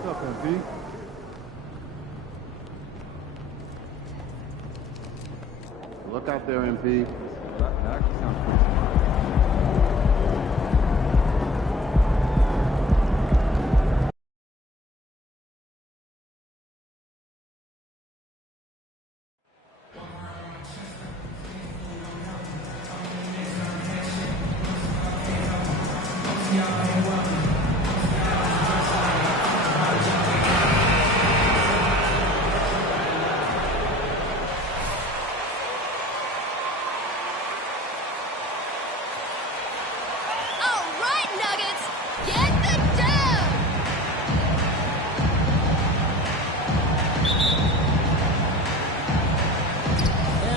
What's up, MP? Look out there, MP. That actually sounds pretty smart.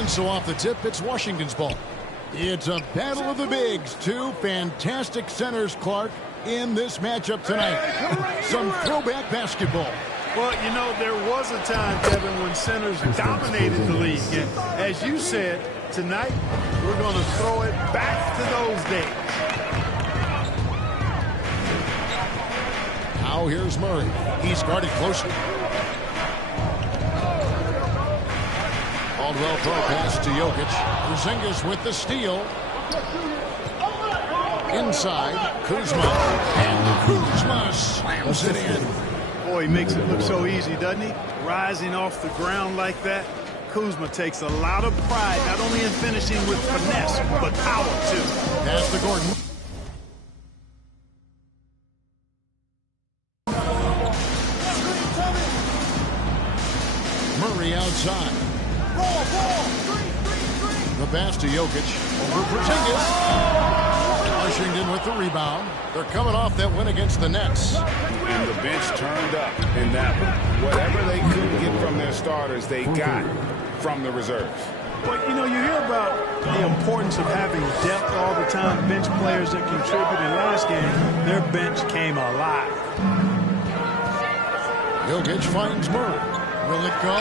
So off the tip, it's Washington's ball. It's a battle of the bigs. Two fantastic centers, Clark, in this matchup tonight. Some throwback basketball. Well, you know, there was a time, Kevin, when centers dominated the league. And as you said, tonight, we're going to throw it back to those days. Now here's Murray. He's guarded closely. Caldwell throw pass to Jokic. Porzingis with the steal. Inside, Kuzma. And Kuzma slams it in. Boy, he makes it look so easy, doesn't he? Rising off the ground like that. Kuzma takes a lot of pride, not only in finishing with finesse, but power, too. Pass to Gordon. Murray outside. The pass to Jokic over Porzingis. Washington with the rebound. They're coming off that win against the Nets. And the bench turned up in that one. Whatever they couldn't get from their starters, they got from the reserves. But, you know, you hear about the importance of having depth all the time. Bench players that contribute. In last game, their bench came alive. Jokic finds Murray. Will it go?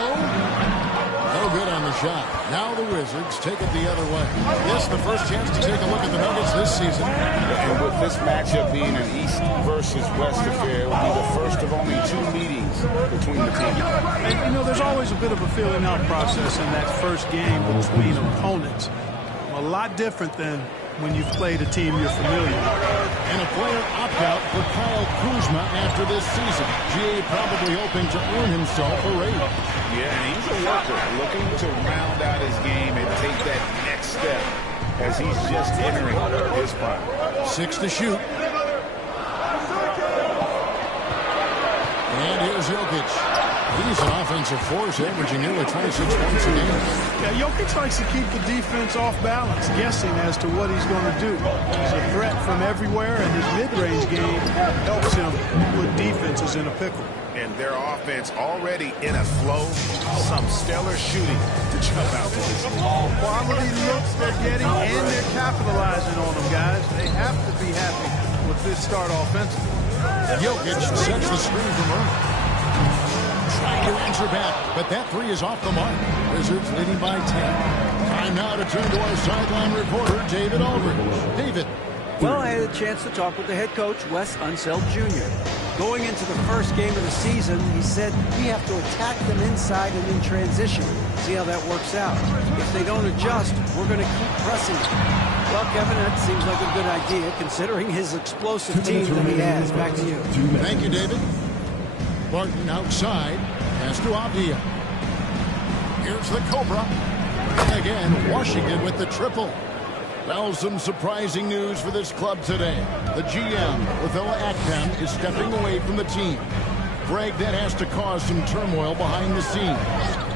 No good on the shot. Now the Wizards take it the other way. This the first chance to take a look at the Nuggets this season. And with this matchup being an East versus West affair, it will be the first of only 2 meetings between the teams. And, you know, there's always a bit of a feeling out process in that first game between opponents. A lot different than when you've played a team you're familiar with. And a player opt-out for Kyle Kuzma after this season. GA probably hoping to earn himself a raise. Yeah, and he's a worker, looking to round out his game and take that next step as he's just entering his prime. 6 to shoot. And here's Jokic. He's an offensive force, averaging nearly 26 points a game. Yeah, Jokic likes to keep the defense off balance, guessing as to what he's going to do. He's a threat from everywhere, and his mid-range game helps him put defenses in a pickle. And their offense already in a flow. Some stellar shooting to jump out to this. Quality looks they're getting, and they're capitalizing on them, guys. They have to be happy with this start offensively. Jokic sets the screen for Murray. Trying to answer back, but that 3 is off the mark. Wizards leading by 10. Time now to turn to our sideline reporter, David Aldridge. David. Well, I had a chance to talk with the head coach, Wes Unseld Jr. Going into the first game of the season, he said we have to attack them inside and in transition. See how that works out. If they don't adjust, we're going to keep pressing them. Well, Kevin, that seems like a good idea considering his explosive team that he has. Back to you. Thank you, David. Barton outside. Pass to Avdia. Here's the Cobra. And again, Washington with the triple. Well, some surprising news for this club today. The GM, Lavella Akpem, is stepping away from the team. Greg, that has to cause some turmoil behind the scenes.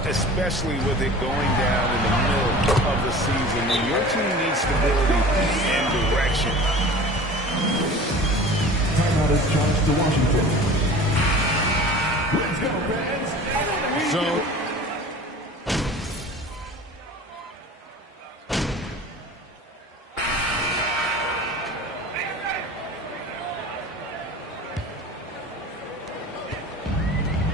Especially with it going down in the middle of the season when your team needs stability and direction. Timeout is challenged to Washington. Let's go, fans. So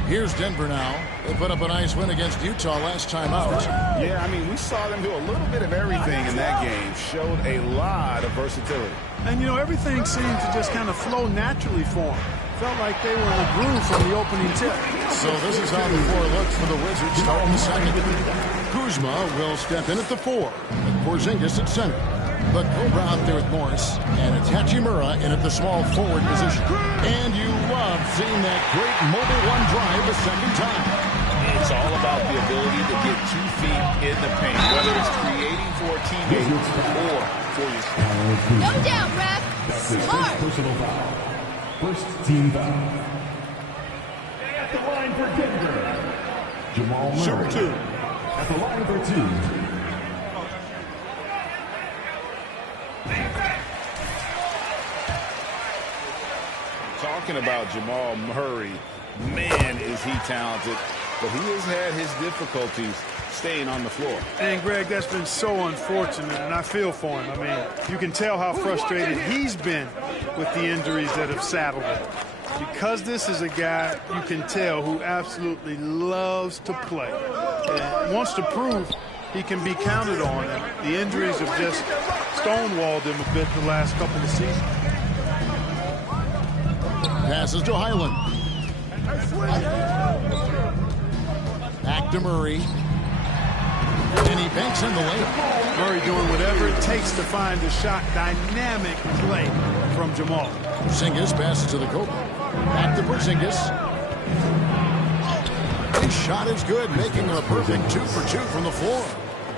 here's Denver now. They put up a nice win against Utah last time out. Yeah, I mean, we saw them do a little bit of everything in that game. Showed a lot of versatility. And, you know, everything seemed to just kind of flow naturally for him. Felt like they were in a groove from the opening tip. So this is how the floor looks for the Wizards starting the second. Kuzma will step in at the 4, with Porzingis at center. The Cobra out there with Morris, and it's Hachimura in at the small forward position. And you love seeing that great mobile one drive the second time. It's all about the ability to get 2 feet in the paint, whether it's creating for a teammate or for yourself. No doubt, ref. That's his Smart. first personal foul. First team foul. At the line for Denver, Jamal Murray. Shoot 2. At the line for 2. Talking about Jamal Murray, man, is he talented, but he has had his difficulties staying on the floor. And, Greg, that's been so unfortunate, and I feel for him. I mean, you can tell how frustrated he's been with the injuries that have saddled him. Because this is a guy, you can tell, who absolutely loves to play and wants to prove he can be counted on. And the injuries have just stonewalled him a bit the last couple of seasons. Passes to Highland. Back to Murray. And he banks in the layup. Murray doing whatever it takes to find a shot. Dynamic play from Jamal. Porzingis passes to the Cobra. Back to Porzingis. His shot is good, making a perfect 2 for 2 from the floor.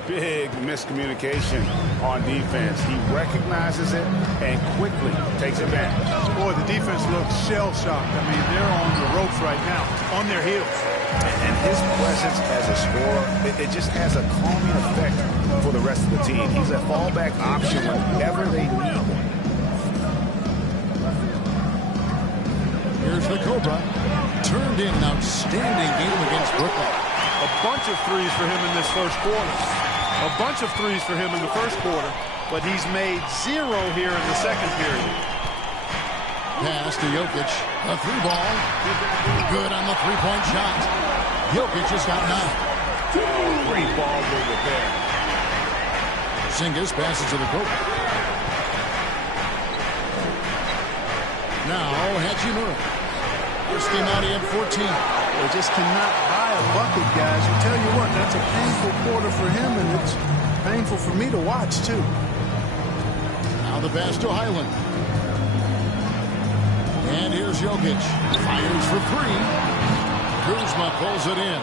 Big miscommunication on defense. He recognizes it and quickly takes advantage. Boy, the defense looks shell-shocked. I mean, they're on the ropes right now, on their heels. And his presence as a scorer, it just has a calming effect for the rest of the team. He's a fallback option whenever they need one. Here's the Cobra. Turned in an outstanding game against Brooklyn. A bunch of threes for him in this first quarter. A bunch of threes for him in the first quarter, but he's made 0 here in the second period. Pass to Jokic. A 3-ball. Good on the 3-point shot. Jokic has got 9. Great ball movement there. Porzingis passes to the Cobra. Now Hachimura. First game out, he had 14. They just cannot buy a bucket, guys. I tell you what, that's a painful quarter for him, and it's painful for me to watch, too. Now the pass to Highland. And here's Jokic. Fires for 3. Kuzma pulls it in.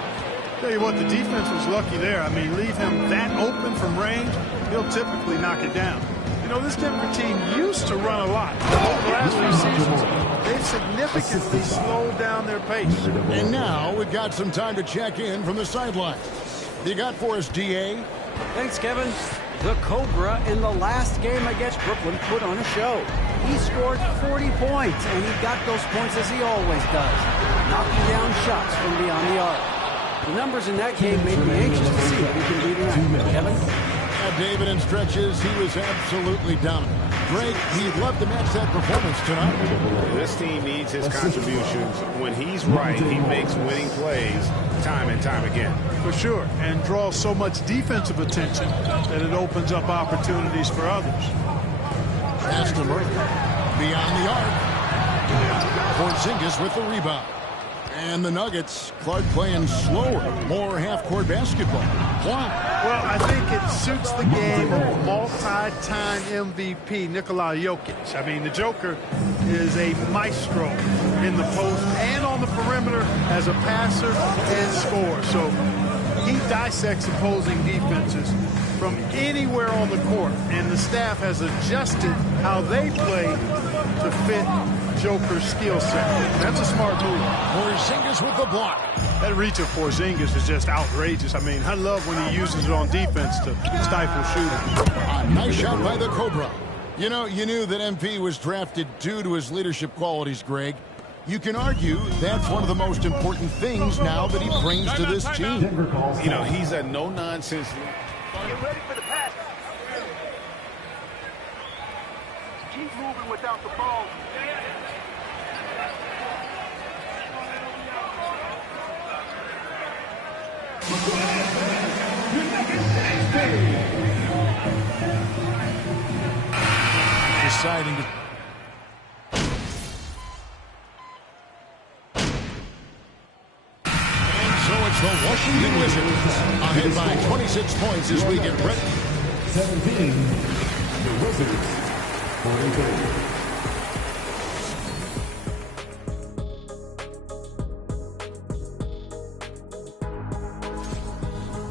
Tell you what, the defense was lucky there. I mean, leave him that open from range, he'll typically knock it down. You know, this Denver team used to run a lot. Over the last few seasons, they've significantly slowed down their pace. And now we've got some time to check in from the sideline. You got for us, DA? Thanks, Kevin. The Cobra in the last game against Brooklyn put on a show. He scored 40 points, and he got those points as he always does, knocking down shots from beyond the arc. The numbers in that game made me anxious to see what he can do tonight. Kevin? David, in stretches, he was absolutely dominant. Greg, he'd love to match that performance tonight. This team needs his contributions. When he's right, he makes winning plays time and time again. For sure, and draws so much defensive attention that it opens up opportunities for others. Pass to Murray. Beyond the arc. Porzingis with the rebound. And the Nuggets, Clark playing slower, more half-court basketball. Why? Well, I think it suits the game of multi-time MVP Nikola Jokic. I mean, the Joker is a maestro in the post and on the perimeter as a passer and scorer. So he dissects opposing defenses from anywhere on the court, and the staff has adjusted how they play to fit Joker's skill set. That's a smart move. Porzingis with the block. That reach of Porzingis is just outrageous. I mean, I love when he uses it on defense to stifle shooting. A nice shot by the Cobra. You know, you knew that MP was drafted due to his leadership qualities, Greg. You can argue that's one of the most important things now that he brings to this team. You know, he's a no-nonsense. Get ready for the pass. Keep moving without the ball. Deciding to... It's the Washington Wizards ahead by 26 points as we get ready. 17, the Wizards, 43.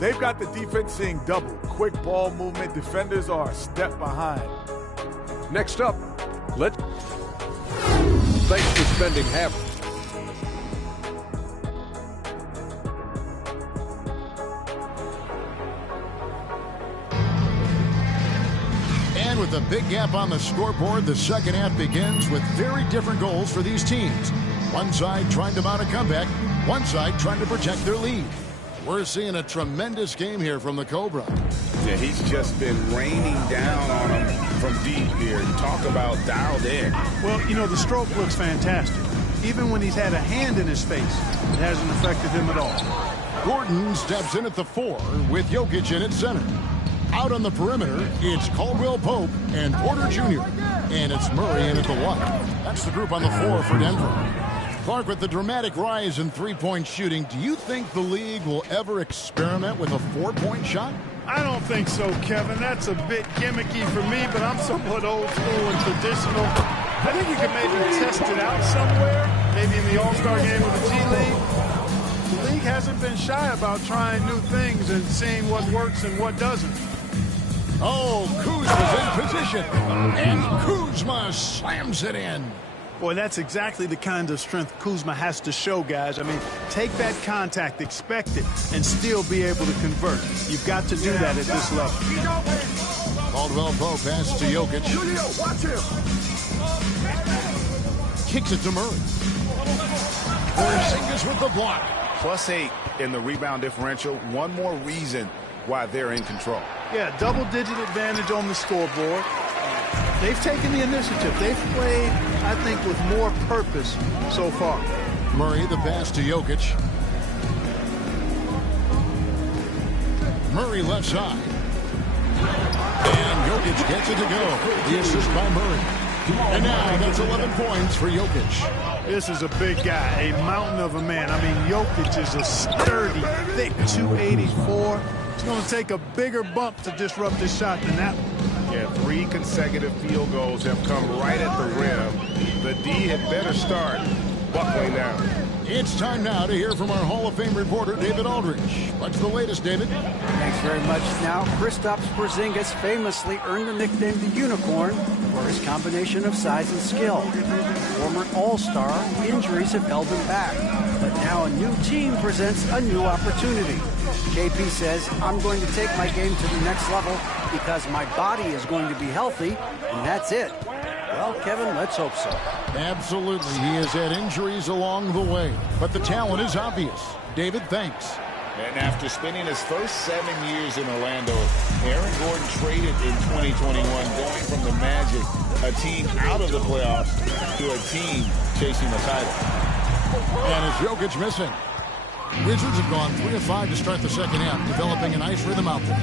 They've got the defense seeing double. Quick ball movement. Defenders are a step behind. Next up, thanks for spending half. And with a big gap on the scoreboard, the second half begins with very different goals for these teams. One side trying to mount a comeback, one side trying to protect their lead. We're seeing a tremendous game here from the Cobra. Yeah, he's just been raining down on him from deep here. Talk about dialed in. Well, you know, the stroke looks fantastic. Even when he's had a hand in his face, it hasn't affected him at all. Gordon steps in at the 4 with Jokic in at center. Out on the perimeter, it's Caldwell Pope and Porter Jr. And it's Murray in at the 1. That's the group on the floor for Denver. Clark, with the dramatic rise in three-point shooting, do you think the league will ever experiment with a four-point shot? I don't think so, Kevin. That's a bit gimmicky for me, but I'm somewhat old school and traditional. I think you could maybe test it out somewhere, maybe in the All-Star game with the G League. The league hasn't been shy about trying new things and seeing what works and what doesn't. Oh, Kuzma's in position, and Kuzma slams it in. Boy, that's exactly the kind of strength Kuzma has to show, guys. I mean, take that contact, expect it, and still be able to convert. You've got to do that at this level. Caldwell Pope pass to Jokic. Kicks it to Murray. Porzingis with the block. +8 in the rebound differential. One more reason why they're in control. Yeah, double-digit advantage on the scoreboard. They've taken the initiative. They've played, I think, with more purpose so far. Murray, the pass to Jokic. Murray left side. And Jokic gets it to go. The assist by Murray. And now that's 11 points for Jokic. This is a big guy, a mountain of a man. I mean, Jokic is a sturdy, thick 284. It's going to take a bigger bump to disrupt this shot than that one. Yeah, 3 consecutive field goals have come right at the rim. The D had better start buckling down. It's time now to hear from our Hall of Fame reporter, David Aldridge. What's the latest, David? Thanks very much. Now, Kristaps Porzingis famously earned the nickname the Unicorn for his combination of size and skill. Former All-Star, injuries have held him back. But now a new team presents a new opportunity. KP says, I'm going to take my game to the next level because my body is going to be healthy, and that's it. Well, Kevin, let's hope so. Absolutely. He has had injuries along the way, but the talent is obvious. David, thanks. And after spending his first 7 years in Orlando, Aaron Gordon traded in 2021, going from the Magic, a team out of the playoffs, to a team chasing the title. And is Jokic missing? Wizards have gone 3 of 5 to start the second half, developing a nice rhythm out there.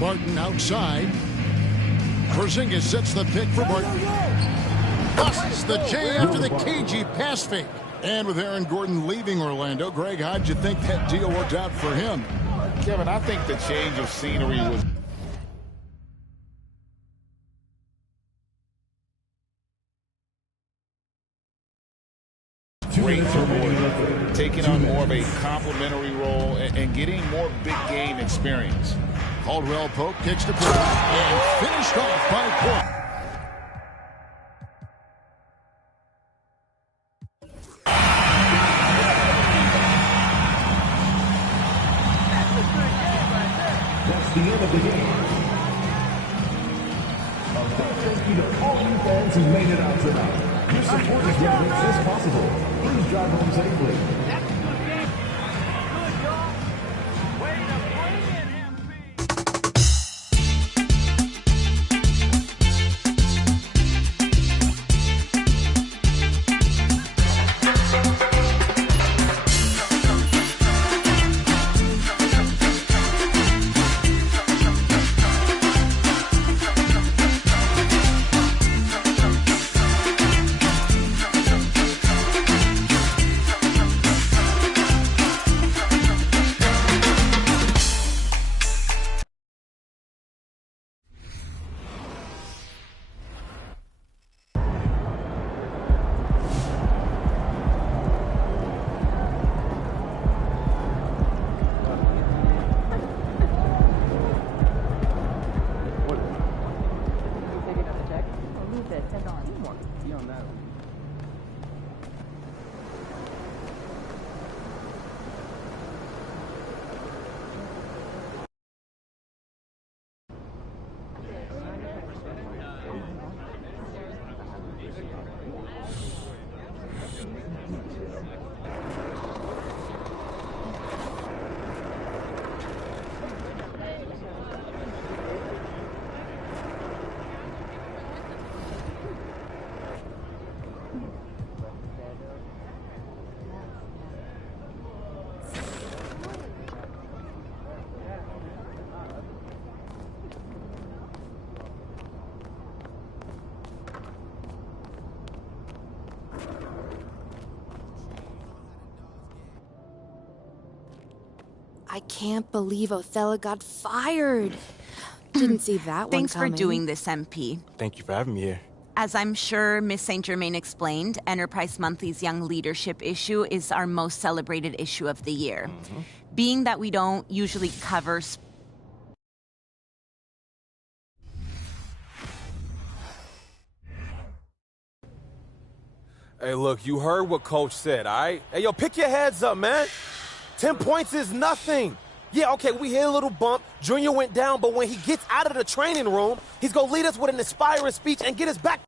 Barton outside. Porzingis sets the pick for Barton. Busts the J after the cagey pass fake. And with Aaron Gordon leaving Orlando, Greg, how'd you think that deal worked out for him? Kevin, I think the change of scenery was great for Gordon, taking on more of a complimentary role and getting more big game experience. Caldwell Pope kicks to Porter and finished off by Porter. That's the end of the game. A big thank you to all you fans who made it out tonight. Your support is what makes this possible. Please drive home safely. Come on, be on that. I can't believe Othello got fired. Didn't see that one Thanks coming. for doing this, MP. Thank you for having me here. As I'm sure Miss St. Germain explained, Enterprise Monthly's Young Leadership issue is our most celebrated issue of the year. Being that we don't usually cover... Hey, look, you heard what Coach said, all right? Hey, yo, pick your heads up, man. 10 points is nothing. Yeah, okay, we hit a little bump. Junior went down, but when he gets out of the training room, he's going to lead us with an inspiring speech and get us back.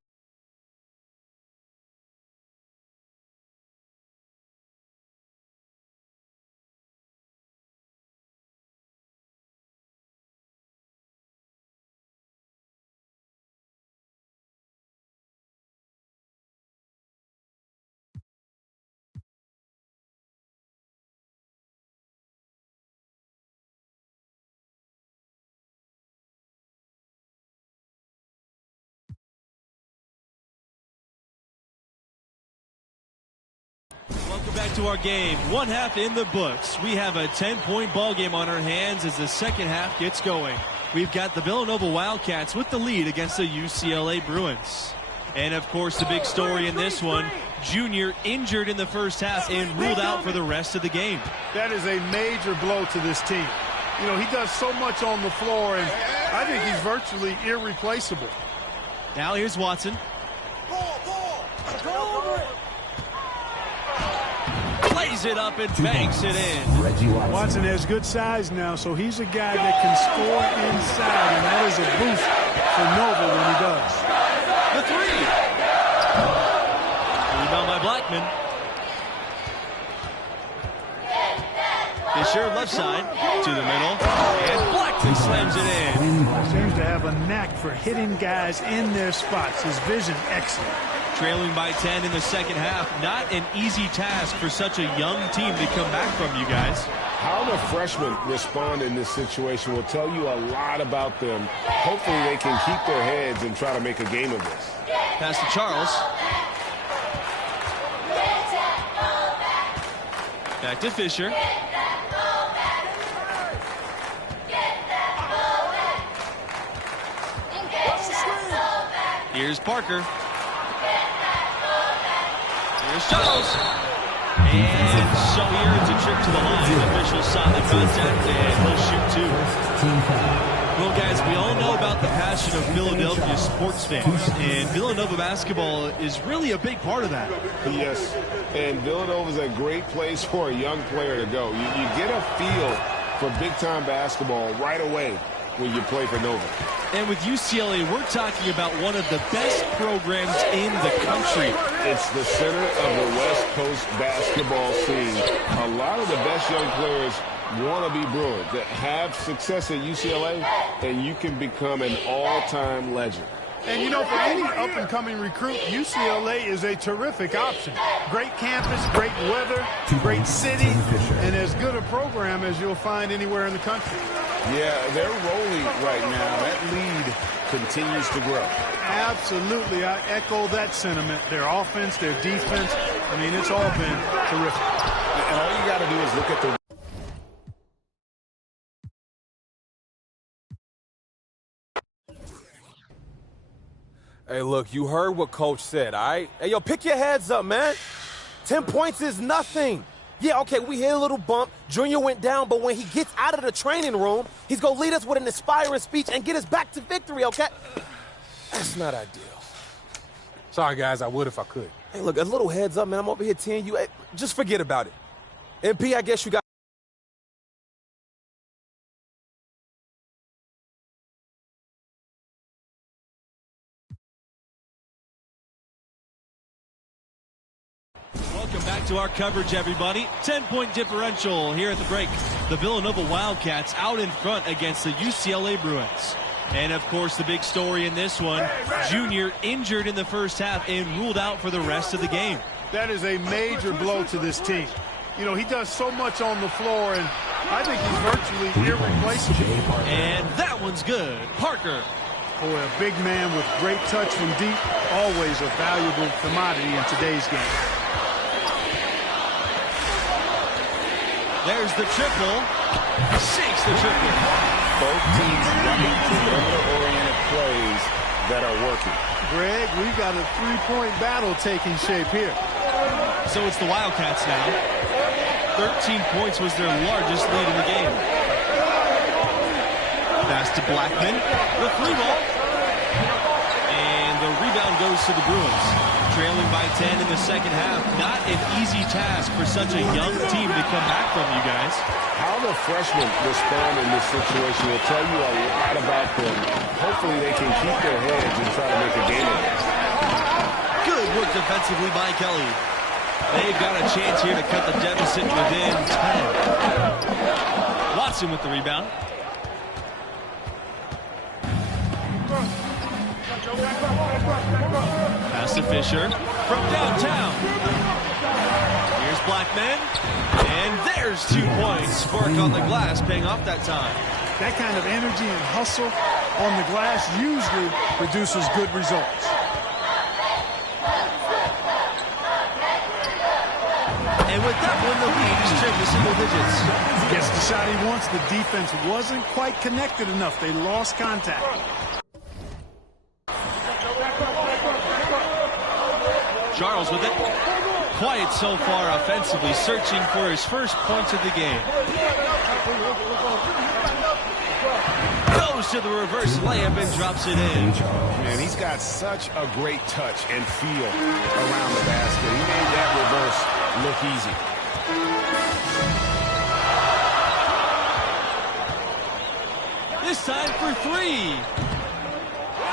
Welcome back to our game. One half in the books. We have a 10-point ball game on our hands as the second half gets going. We've got the Villanova Wildcats with the lead against the UCLA Bruins. And, of course, the big story in this one, Junior injured in the first half and ruled out for the rest of the game. That is a major blow to this team. You know, he does so much on the floor, and I think he's virtually irreplaceable. Now here's Watson. Plays it up and banks it in. Watson has good size now, so he's a guy that can score inside, and that is a boost for Nova when he does. The three. Rebound by Blackman. Fisher left side to the middle, and Blackman slams it in. Seems to have a knack for hitting guys in their spots. His vision excellent. Trailing by 10 in the second half. Not an easy task for such a young team to come back from, you guys. How the freshmen respond in this situation will tell you a lot about them. Hopefully they can keep their heads and try to make a game of this. Pass to Charles. Back to Fisher. Here's Parker. Here's Charles. And so here it's a trip to the line. The officials saw the contact, and he'll shoot two. Well, guys, we all know about the passion of Philadelphia sports fans, and Villanova basketball is really a big part of that. Yes, and Villanova is a great place for a young player to go. You get a feel for big-time basketball right away when you play for Nova. And with UCLA, we're talking about one of the best programs in the country. It's the center of the West Coast basketball scene. A lot of the best young players want to be Bruins that have success at UCLA, and you can become an all-time legend. And, you know, for any up-and-coming recruit, UCLA is a terrific option. Great campus, great weather, great city, and as good a program as you'll find anywhere in the country. Yeah, they're rolling right now. That lead continues to grow. Absolutely. I echo that sentiment. Their offense, their defense, I mean, it's all been terrific. And all you got to do is look at the Hey, look, you heard what Coach said, all right? Hey, yo, pick your heads up, man. 10 points is nothing. Yeah, okay, we hit a little bump. Junior went down, but when he gets out of the training room, he's going to lead us with an inspiring speech and get us back to victory, okay? That's not ideal. Sorry, guys. I would if I could. Hey, look, a little heads up, man. I'm over here teeing you. Hey, just forget about it. MP, I guess you got... Welcome back to our coverage, everybody. 10-point differential here at the break. The Villanova Wildcats out in front against the UCLA Bruins. And, of course, the big story in this one, Junior injured in the first half and ruled out for the rest of the game. That is a major blow to this team. You know, he does so much on the floor, and I think he's virtually irreplaceable. And that one's good. Parker. Boy, a big man with great touch from deep, always a valuable commodity in today's game. There's the triple. Sinks the triple. Both teams running perimeter-oriented plays that are working. Greg, we've got a three-point battle taking shape here. So it's the Wildcats now. 13 points was their largest lead in the game. Pass to Blackman. The three ball. And the rebound goes to the Bruins. Trailing by 10 in the second half. Not an easy task for such a young team to come back from, you guys. How the freshmen respond in this situation will tell you a lot about them. Hopefully they can keep their heads and try to make a game of it. Good work defensively by Kelly. They've got a chance here to cut the deficit within 10. Watson with the rebound. Pass to Fisher from downtown. Here's Blackman. And there's 2 points. Spark on the glass, paying off that time. That kind of energy and hustle on the glass usually produces good results. And with that one, the lead is trimmed to single digits. Gets the shot he wants. The defense wasn't quite connected enough. They lost contact. Charles with it. Quiet so far offensively, searching for his first points of the game. Goes to the reverse layup and drops it in. Man, he's got such a great touch and feel around the basket. He made that reverse look easy. This time for three.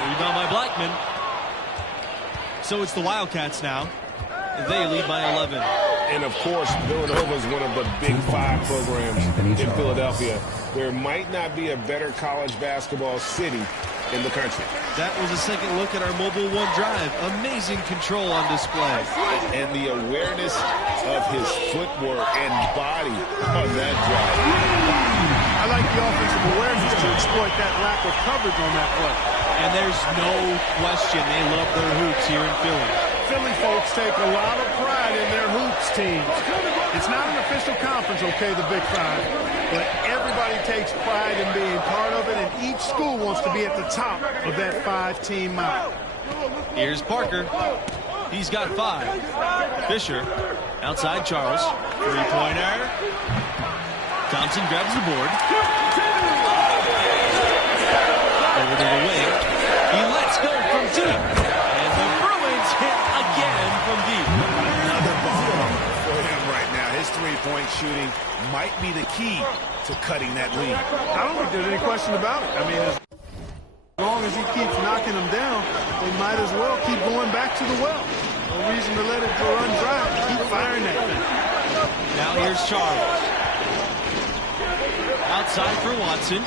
Rebound by Blackman. So it's the Wildcats now. They lead by 11. And, of course, Villanova is one of the Big Five programs in Philadelphia. There might not be a better college basketball city in the country. That was a second look at our Mobile One drive. Amazing control on display. And the awareness of his footwork and body on that drive. I like the offensive awareness to exploit that lack of coverage on that play. And there's no question they love their hoops here in Philly. Philly folks take a lot of pride in their hoops teams. It's not an official conference, okay, the Big Five, but everybody takes pride in being part of it, and each school wants to be at the top of that five-team mountain. Here's Parker. He's got 5. Fisher outside Charles. Three-pointer. Thompson grabs the board. Over to the wing. He lets go from deep. And the Bruins hit again from deep. Another ball for him right now. His three-point shooting might be the key to cutting that lead. I don't think there's any question about it. I mean, as long as he keeps knocking them down, they might as well keep going back to the well. No reason to let it run dry. Keep firing that thing. Now here's Charles. Outside for Watson.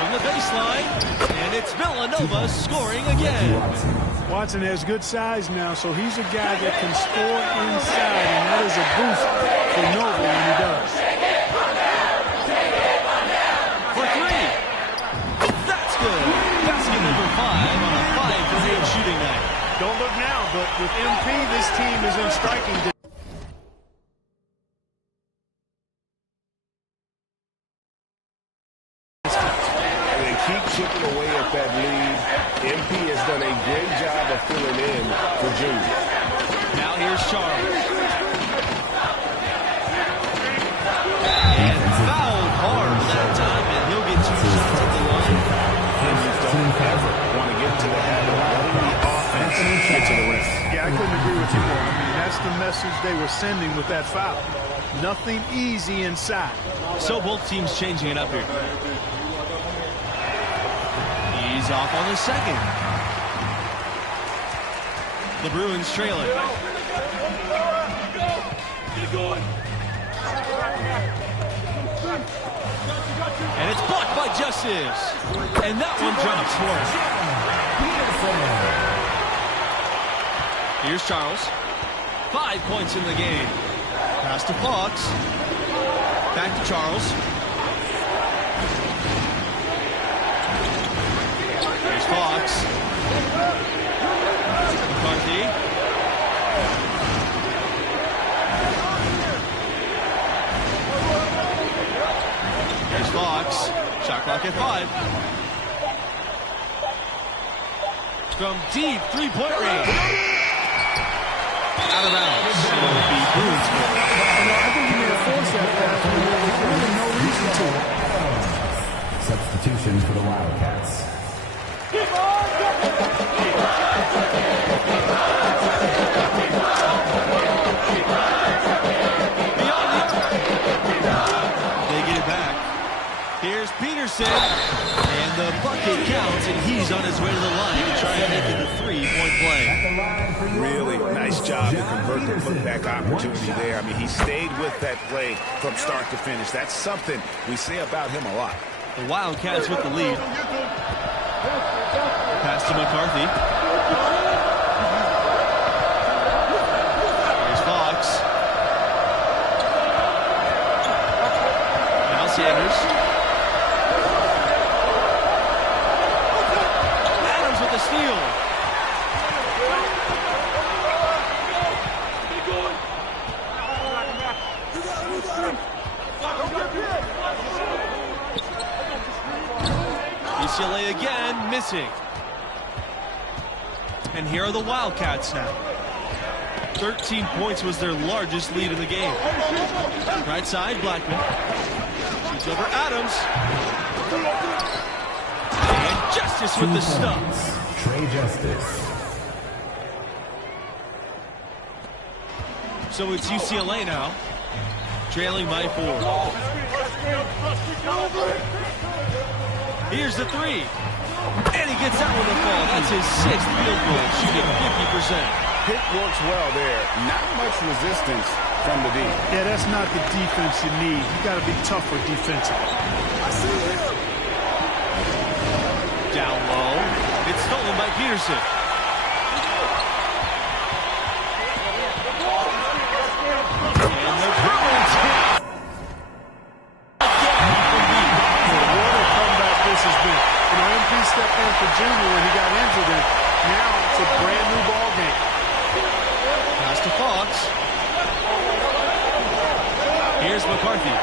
From the baseline, and it's Villanova scoring again. Watson has good size now, so he's a guy that can score inside, and that is a boost for Nova when he does. For 3. That's good. Basket number 5 on a 5-for-8 shooting night. Don't look now, but with MP, this team is in striking distance. Keep chipping away at that lead. MP has done a great job of filling in for Junior. Now here's Charles. And fouled hard that time, and he'll get 2 shots at the line. And you don't ever want to get into the habit I couldn't agree with you more. I mean, that's the message they were sending with that foul. Nothing easy inside. So both teams changing it up here. He's off on the second. The Bruins trailing. And it's blocked by Justice. And that one drops for him. Here's Charles. 5 points in the game. Pass to Fox. Back to Charles. Here's Fox. McCarthy. Here's Fox. Shot clock at 5. From deep, 3-point range. Out of bounds. It'll be Bruins ball. I think he may have forced that pass, but there was really no reason to it. Substitution for the Wildcats. They get it back. Here's Peterson. And the bucket counts, and he's on his way to the line to try and make it a 3-point play. Really nice job to convert the putback opportunity there. I mean, he stayed with that play from start to finish. That's something we say about him a lot. The Wildcats with the lead. Pass to McCarthy. Here's Fox. Now Sanders. Adams with the steal. UCLA again, missing. And here are the Wildcats now. 13 points was their largest lead in the game. Right side, Blackman. Shoots over Adams. And Justice with the stop. Trey Justice. So it's UCLA now, trailing by 4. Here's the 3. And he gets that one to fall. That's his 6th field goal, shooting 50%. Pick works well there. Not much resistance from the D. Yeah, that's not the defense you need. You got to be tougher defensively. Down low. It's stolen by Peterson. And the Bruins hit. What a comeback this has been. You know, MP stepped in for Junior when he got injured, and now it's a brand new ball game. Pass to Fox. Here's McCarthy.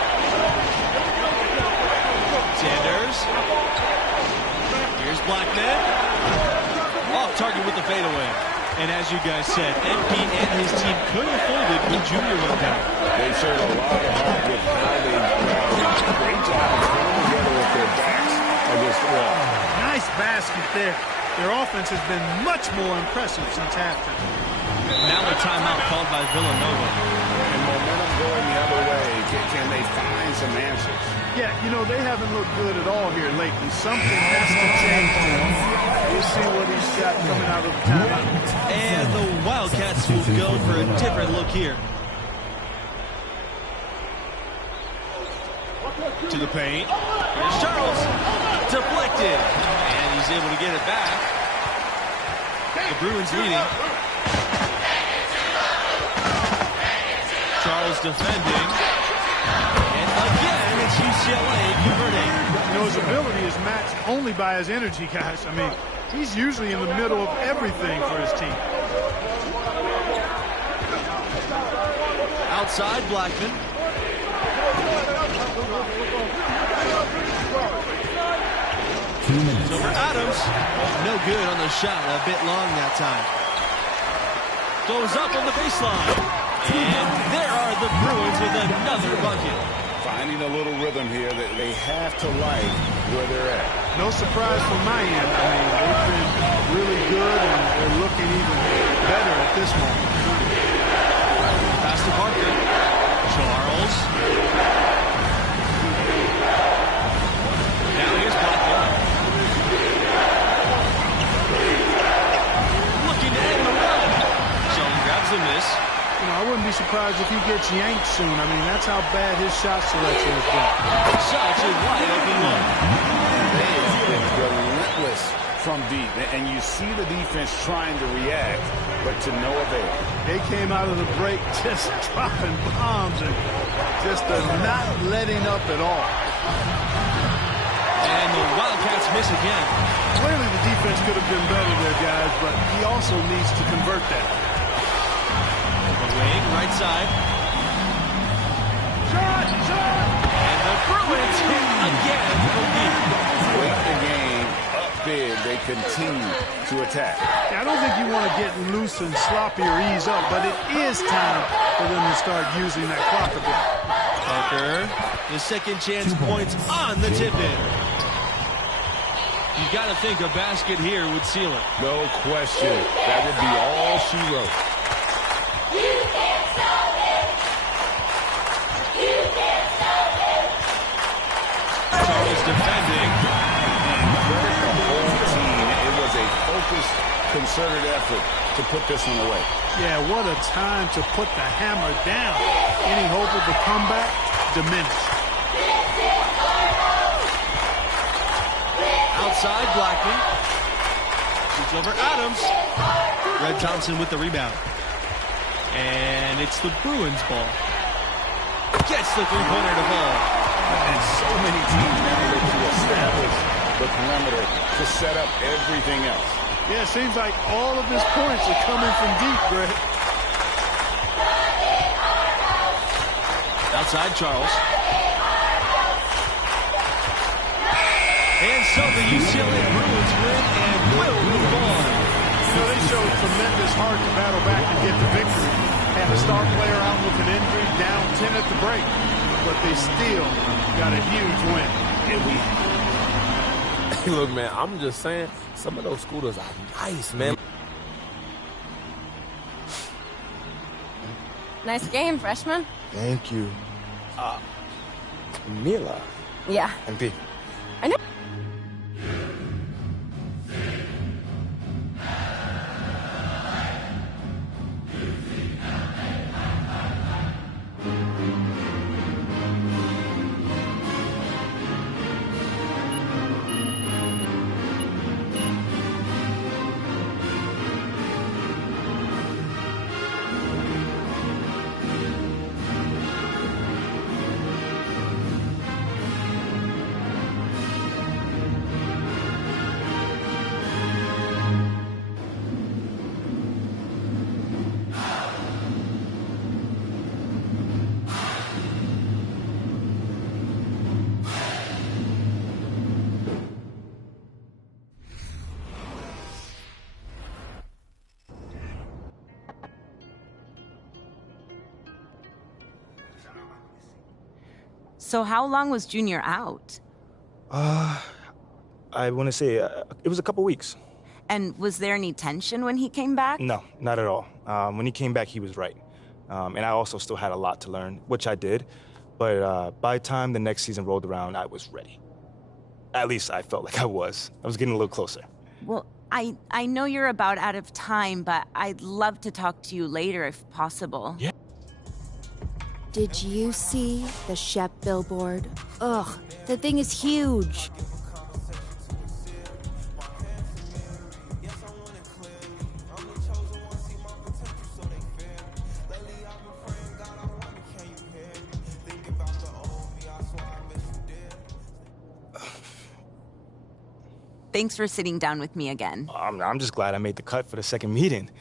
Sanders. Here's Blackman. Off target with the fadeaway. And as you guys said, MP and his team could have folded when Junior went down. They showed a lot of heart with how they rallied. Great job of putting together with their backs against the wall. Nice basket there. Their offense has been much more impressive since halftime. Now a timeout called by Villanova. And momentum going the other way. Can they find some answers? Yeah, you know, they haven't looked good at all here lately. Something has to change for them. We'll see what he's got coming out of the timeout. And the Wildcats will go for a different look here. To the paint. Here's Charles. Deflected. And he's able to get it back. The Bruins leading. Charles defending. And again, it's UCLA converting. You know, his ability is matched only by his energy, guys. I mean, he's usually in the middle of everything for his team. Outside, Blackman. It's over Adams. No good on the shot. A bit long that time. Goes up on the baseline. And there are the Bruins with another bucket. Finding a little rhythm here that they have to like where they're at. No surprise from my end. I mean, they've been really good, and they're looking even better at this moment. Pass to Parker. Charles. Now here's Parker. Looking to end the run. Sheldon grabs the miss. You know, I wouldn't be surprised if he gets yanked soon. I mean, that's how bad his shot selection has been. Such a wide open look. They have been relentless from deep, and you see the defense trying to react, but to no avail. They came out of the break just dropping bombs and just not letting up at all. And the Wildcats miss again. Clearly the defense could have been better there, guys, but he also needs to convert that. The wing, right side. Shot! And the Bruins hit again from deep. Late in the game, up big, they continue to attack. I don't think you want to get loose and sloppy or ease up, but it is time for them to start using that clock a bit. Parker, the second chance points on the tip-in. You got to think a basket here would seal it. No question. That would be all she wrote. Charles defending. And credit the whole team. It was a focused, concerted effort to put this one away. Yeah, what a time to put the hammer down. Any hope of a comeback diminished. Outside, Blackman. Shoots over Adams. Red Thompson with the rebound. And it's the Bruins ball. Gets the three-pointer to fall. And so many teams now look to establish the perimeter to set up everything else. Yeah, it seems like all of his points are coming from deep, Greg. Outside, Charles. And so the UCLA Bruins win and will move on. You know, they showed tremendous heart to battle back and get the victory. Had a star player out with an injury, down 10 at the break. But they still got a huge win. And look, man, I'm just saying, some of those scooters are nice, man. Nice game, freshman. Thank you. Mila. Yeah. MP. I know. So how long was Junior out? I want to say it was a couple weeks. And was there any tension when he came back? No, not at all. When he came back, he was right. And I also still had a lot to learn, which I did. But by the time the next season rolled around, I was ready. At least I felt like I was. I was getting a little closer. Well, I know you're about out of time, but I'd love to talk to you later if possible. Yeah. Did you see the Shep billboard? Ugh, the thing is huge. Thanks for sitting down with me again. I'm just glad I made the cut for the second meeting.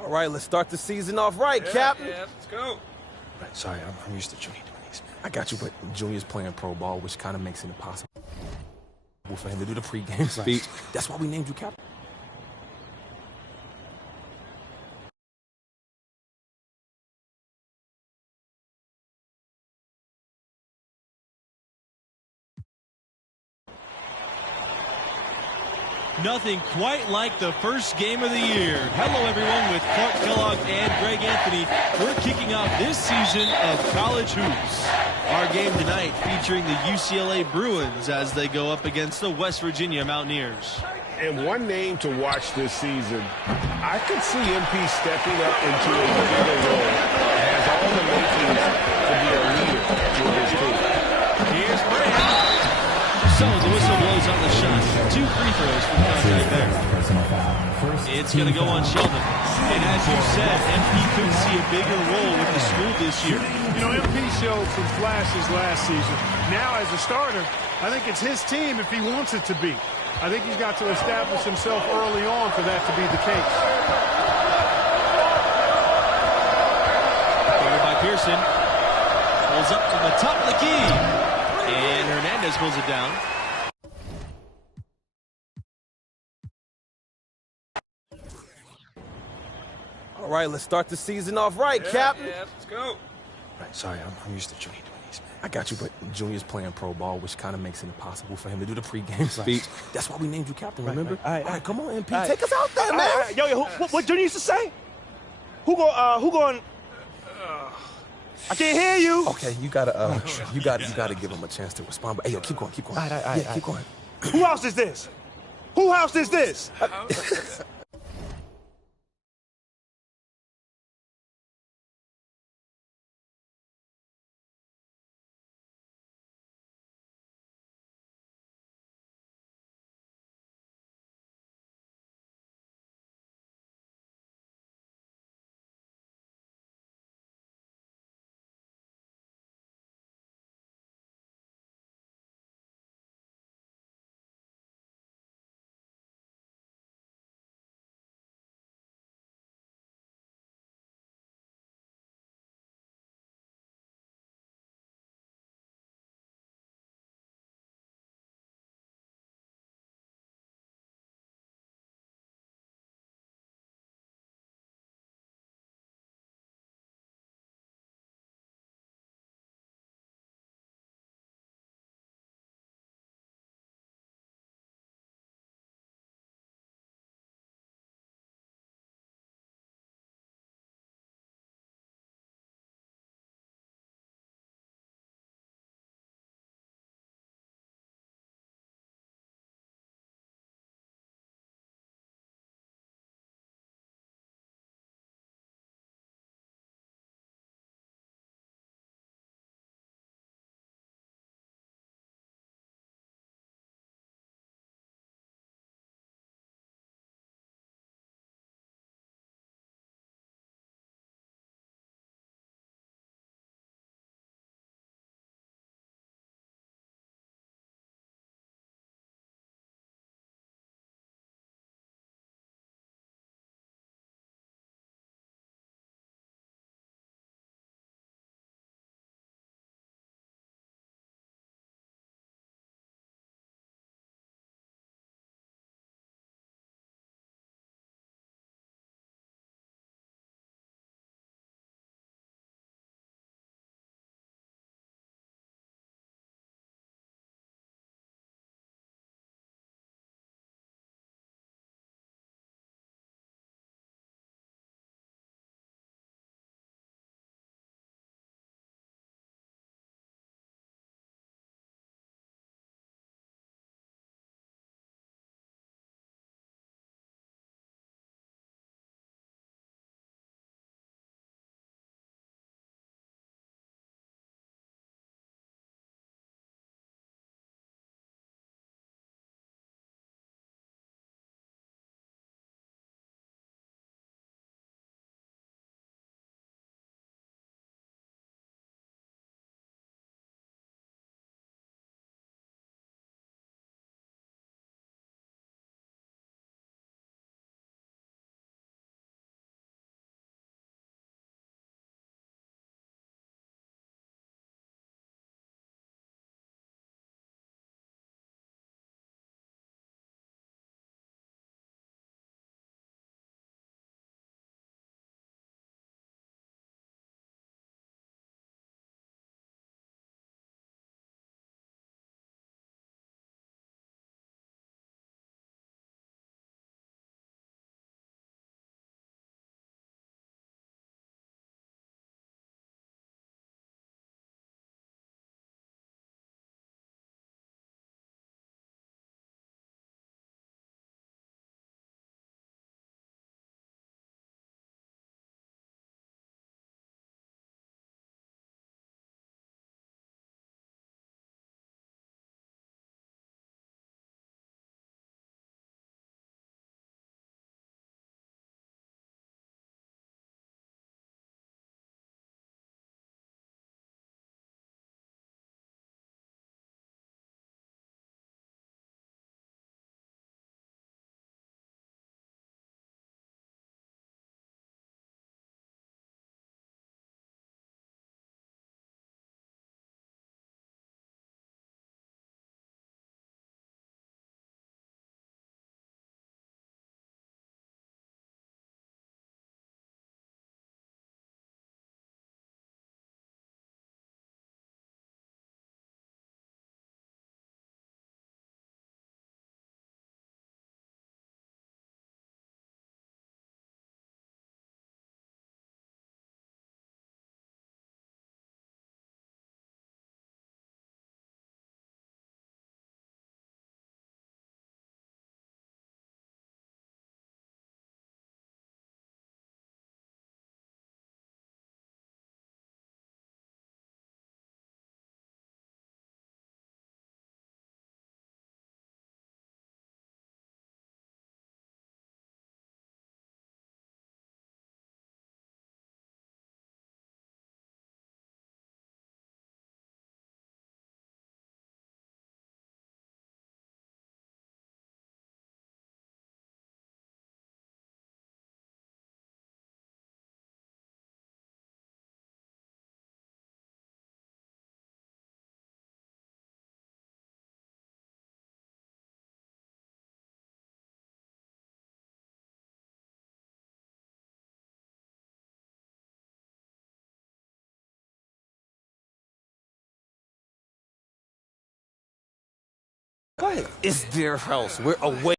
All right, let's start the season off right, Captain. Yeah, let's go. Right, sorry, I'm used to Junior doing these, man. I got you, but Junior's playing pro ball, which kind of makes it impossible for him to do the pregame speech. That's why we named you Captain. Nothing quite like the first game of the year. Hello, everyone, with Clark Kellogg and Greg Anthony. We're kicking off this season of college hoops. Our game tonight featuring the UCLA Bruins as they go up against the West Virginia Mountaineers. And one name to watch this season, I could see MP stepping up into a bigger role. Has all the makings to be a leader with his team. Here's Brown. So the whistle blows on the shot. 2 free throws from contact there. It's going to go on Sheldon. And as you said, MP could see a bigger role with the school this year. You know, MP showed some flashes last season. Now, as a starter, I think it's his team if he wants it to be. I think he's got to establish himself early on for that to be the case. Covered by Pearson. Pulls up from the top of the key. And Hernandez pulls it down. All right, let's start the season off right, Captain. Yeah, let's go. Right, sorry, I'm used to Junior doing these, man. I got you, but Junior's playing pro ball, which kind of makes it impossible for him to do the pregame speech. That's why we named you captain, remember? All right, come on, MP. Right. Take us out there, man. Yo, what Junior used to say? Who going? I can't hear you. Okay, you gotta give him a chance to respond. But hey, yo, keep going. All right. Keep going. Who house is this? Who house is this? What? It's their house. We're away.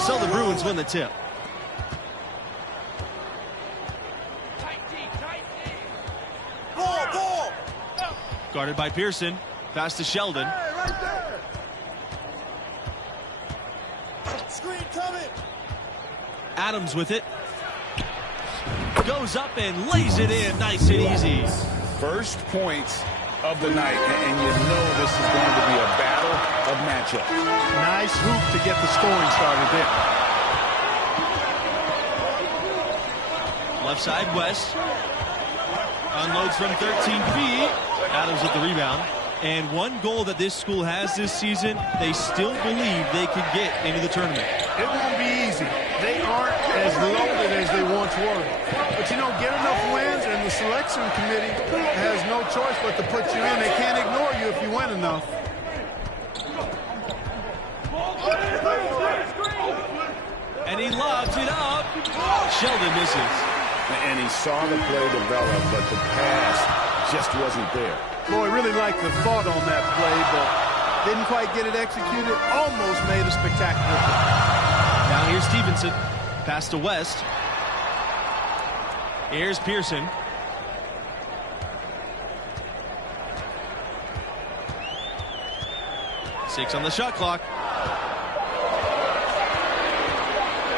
So the Bruins win the tip. Guarded by Pearson. Pass to Sheldon. Screen coming. Adams with it. Goes up and lays it in nice and easy. First points of the night, and you know this is going to be a battle of matchups. Nice hoop to get the scoring started there. Left side, West. Unloads from 13 feet. Adams with the rebound. And one goal that this school has this season, they still believe they can get into the tournament. It won't be easy. They aren't as loaded as they once were. But, you know, get enough wins, and the selection committee has no choice but to put you in. They can't ignore you if you win enough. And he lobs it up. Sheldon misses. And he saw the play develop, but the pass just wasn't there. Boy, really liked the thought on that play, but didn't quite get it executed. Almost made a spectacular play. Now here's Stevenson. Pass to West. Here's Pearson. Six on the shot clock.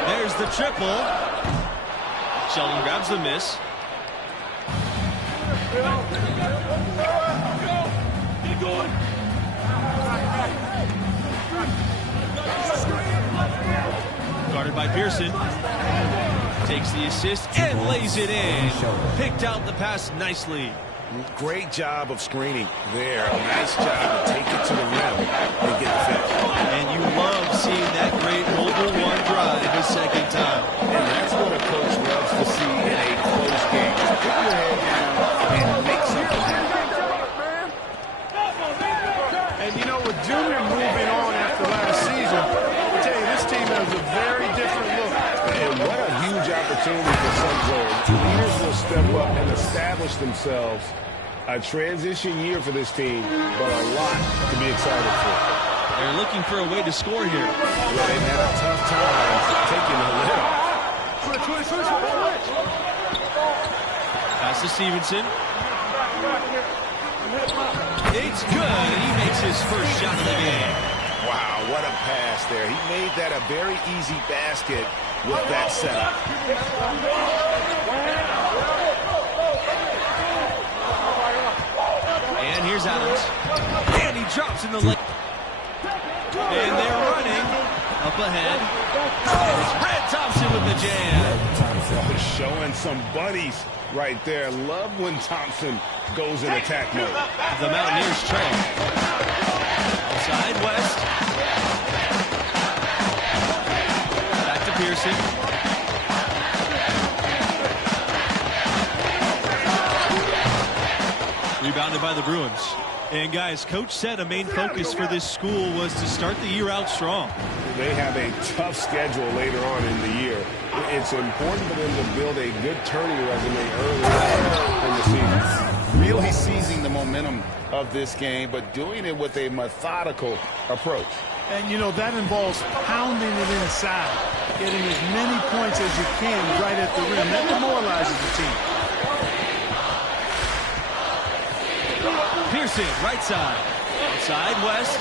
There's the triple. Sheldon grabs the miss. Guarded by Pearson. Takes the assist and lays it in. Picked out the pass nicely. Great job of screening there. Nice job to take it to the rim and get the finish. And you love seeing that great mobile one drive a second time. And that's what a coach loves to see in a close game. Just put your head down and make something happen. And, you know, with Junior moving on after last season, I tell you, this team has a very different look. And what a huge opportunity for some players. Leaders will step up and establish themselves. A transition year for this team, but a lot to be excited for. They're looking for a way to score here. Well, they've had a tough time taking the lead. Pass to Stevenson. It's good. He makes his first shot of the game. Wow, what a pass there. He made that a very easy basket with that setup. And here's Adams. And he drops in the lane. And they're running up ahead. And it's Red Thompson with the jam. Oh, showing some buddies right there. Love when Thompson goes in attack mode. The Mountaineers trail. Outside West. Back to Pearson. Rebounded by the Bruins. And guys, Coach said a main focus for this school was to start the year out strong. They have a tough schedule later on in the year. It's important for them to build a good turning resume early in the season. Really seizing the momentum of this game, but doing it with a methodical approach. And, you know, that involves pounding it inside, getting as many points as you can right at the rim. That demoralizes the team. Pearson, right side. Outside, West.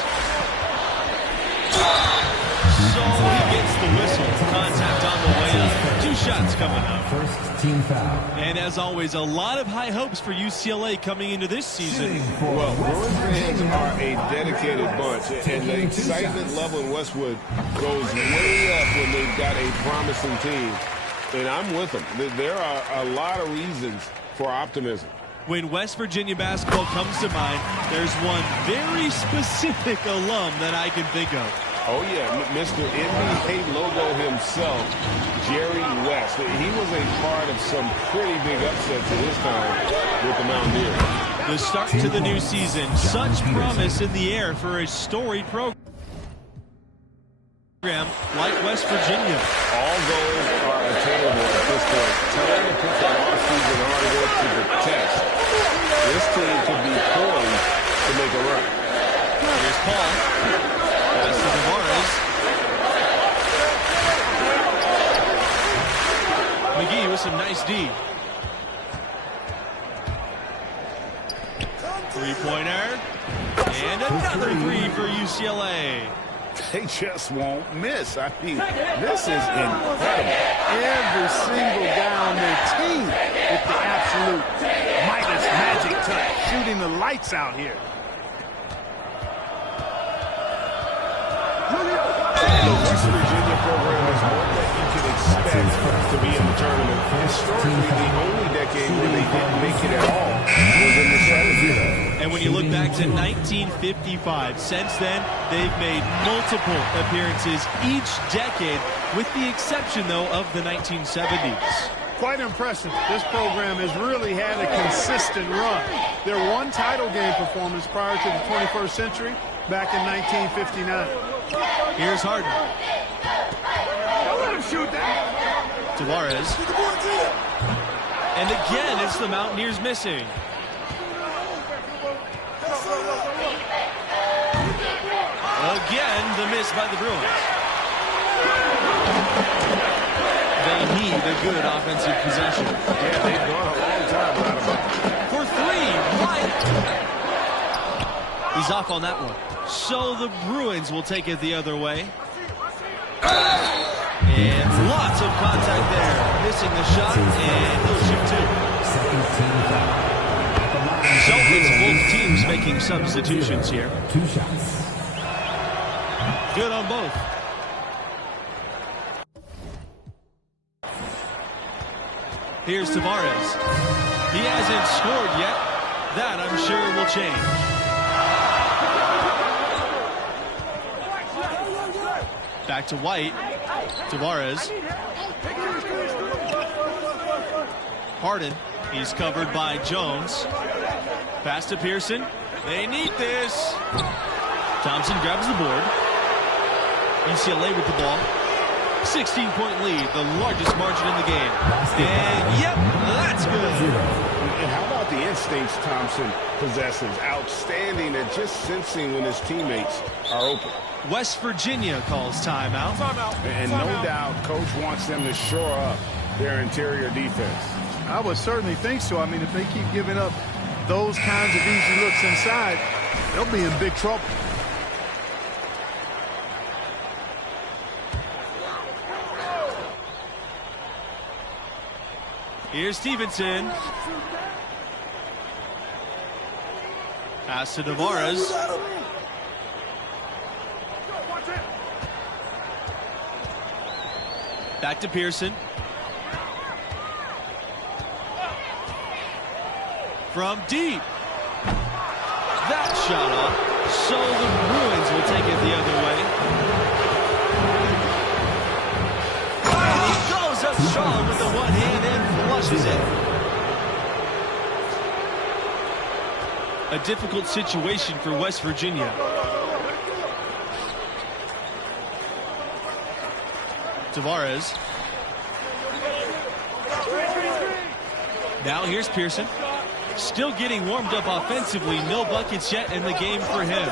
So he gets the whistle. Contact on the way up. 2 shots coming up. First team foul. And as always, a lot of high hopes for UCLA coming into this season. Well, Bruins fans are a dedicated bunch, and the excitement level in Westwood goes way up when they've got a promising team. And I'm with them. There are a lot of reasons for optimism. When West Virginia basketball comes to mind, there's one very specific alum that I can think of. Oh, yeah, Mr. NBA logo himself, Jerry West. He was a part of some pretty big upsets at his time with the Mountaineers. The start to the new season, such promise in the air for a storied program. like West Virginia. All goals are attainable at this point. Time to put that off-season hard work to the test. This team could be poised to make a run. Here's Paul. Pass to Navarez. McGee with some nice D. Three-pointer. And another three for UCLA. They just won't miss. I mean, this is incredible. Every single guy on their team with the absolute Midas magic touch, shooting the lights out here. The West Virginia program is one that you can expect to be in the tournament. Historically, the only decade where they didn't make it at all was in the 70s. And when you look back to 1955, since then, they've made multiple appearances each decade, with the exception, though, of the 1970s. Quite impressive. This program has really had a consistent run. Their one title game performance prior to the 21st century back in 1959. Here's Harden. Don't let him shoot that. Tavares. And again, it's the Mountaineers missing. Again, the miss by the Bruins. They need a good offensive possession. Yeah, they've gone a long time without a bucket. For three, White. He's off on that one. So the Bruins will take it the other way. And lots of contact there. Missing the shot, and he'll shoot two. So it's both teams making substitutions here. 2 shots. Good on both. Here's Tavares. He hasn't scored yet. That, I'm sure, will change. Back to White. Tavares. Harden. He's covered by Jones. Pass to Pearson. They need this. Thompson grabs the board. UCLA with the ball. 16-point lead, the largest margin in the game. And, yep, that's good. And how about the instincts Thompson possesses? Outstanding at just sensing when his teammates are open. West Virginia calls timeout. And no doubt, Coach wants them to shore up their interior defense. I would certainly think so. I mean, if they keep giving up those kinds of easy looks inside, they'll be in big trouble. Here's Stevenson. Pass to Tavares. Back to Pearson. From deep. That shot off. So the Bruins will take it the other way. And he goes up strong with the one hand and flushes it. A difficult situation for West Virginia. Tavares. Now here's Pearson. Still getting warmed up offensively. No buckets yet in the game for him.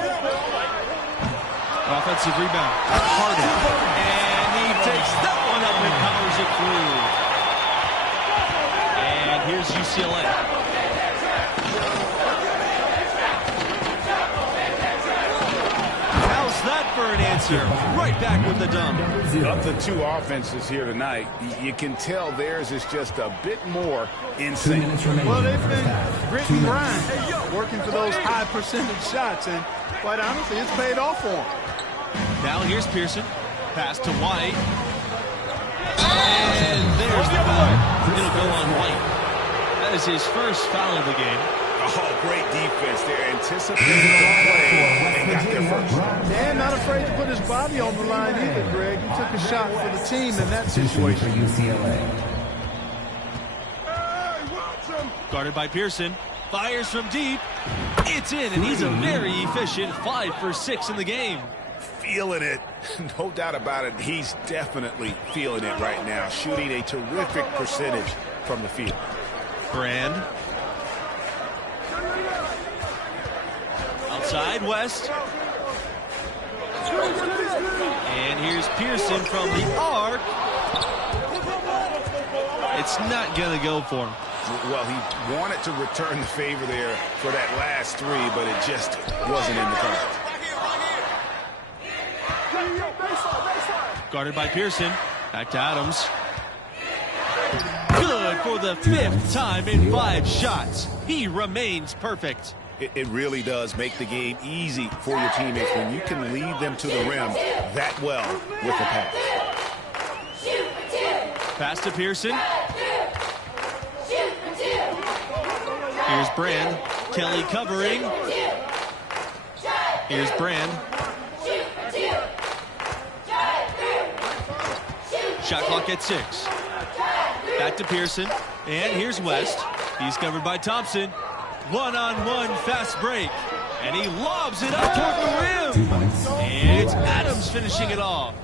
Offensive rebound. Harden. And he takes that one up and powers it through. And here's UCLA. How's that for an answer? Right back with the dunk. Of the two offenses here tonight, you can tell theirs is just a bit more in sync. Well, they've been grit and grind, working for those high percentage shots, and quite honestly, it's paid off for them. Now here's Pearson. Pass to White. And there's the foul. It'll go on White. That is his first foul of the game. Oh, great defense there. Anticipated the play and got there first. And not afraid to put his body on the line either, Greg. He took a shot for the team in that situation. Guarded by Pearson. Fires from deep. It's in, and he's a very efficient 5 for 6 in the game. feeling it. No doubt about it. He's definitely feeling it right now, shooting a terrific percentage from the field. Brand. Outside, West. And here's Pearson from the arc. It's not going to go for him. Well, he wanted to return the favor there for that last three, but it just wasn't in the cards. Guarded by Pearson. Back to Adams. Good for the 5th time in 5 shots. He remains perfect. It really does make the game easy for your teammates when you can lead them to the rim that well with the pass. Pass to Pearson. Here's Brand. Kelly covering. Here's Brand. Shot clock at 6. Back to Pearson. And here's West. He's covered by Thompson. One-on-one fast break. And he lobs it up toward the rim. And it's Adams finishing it off.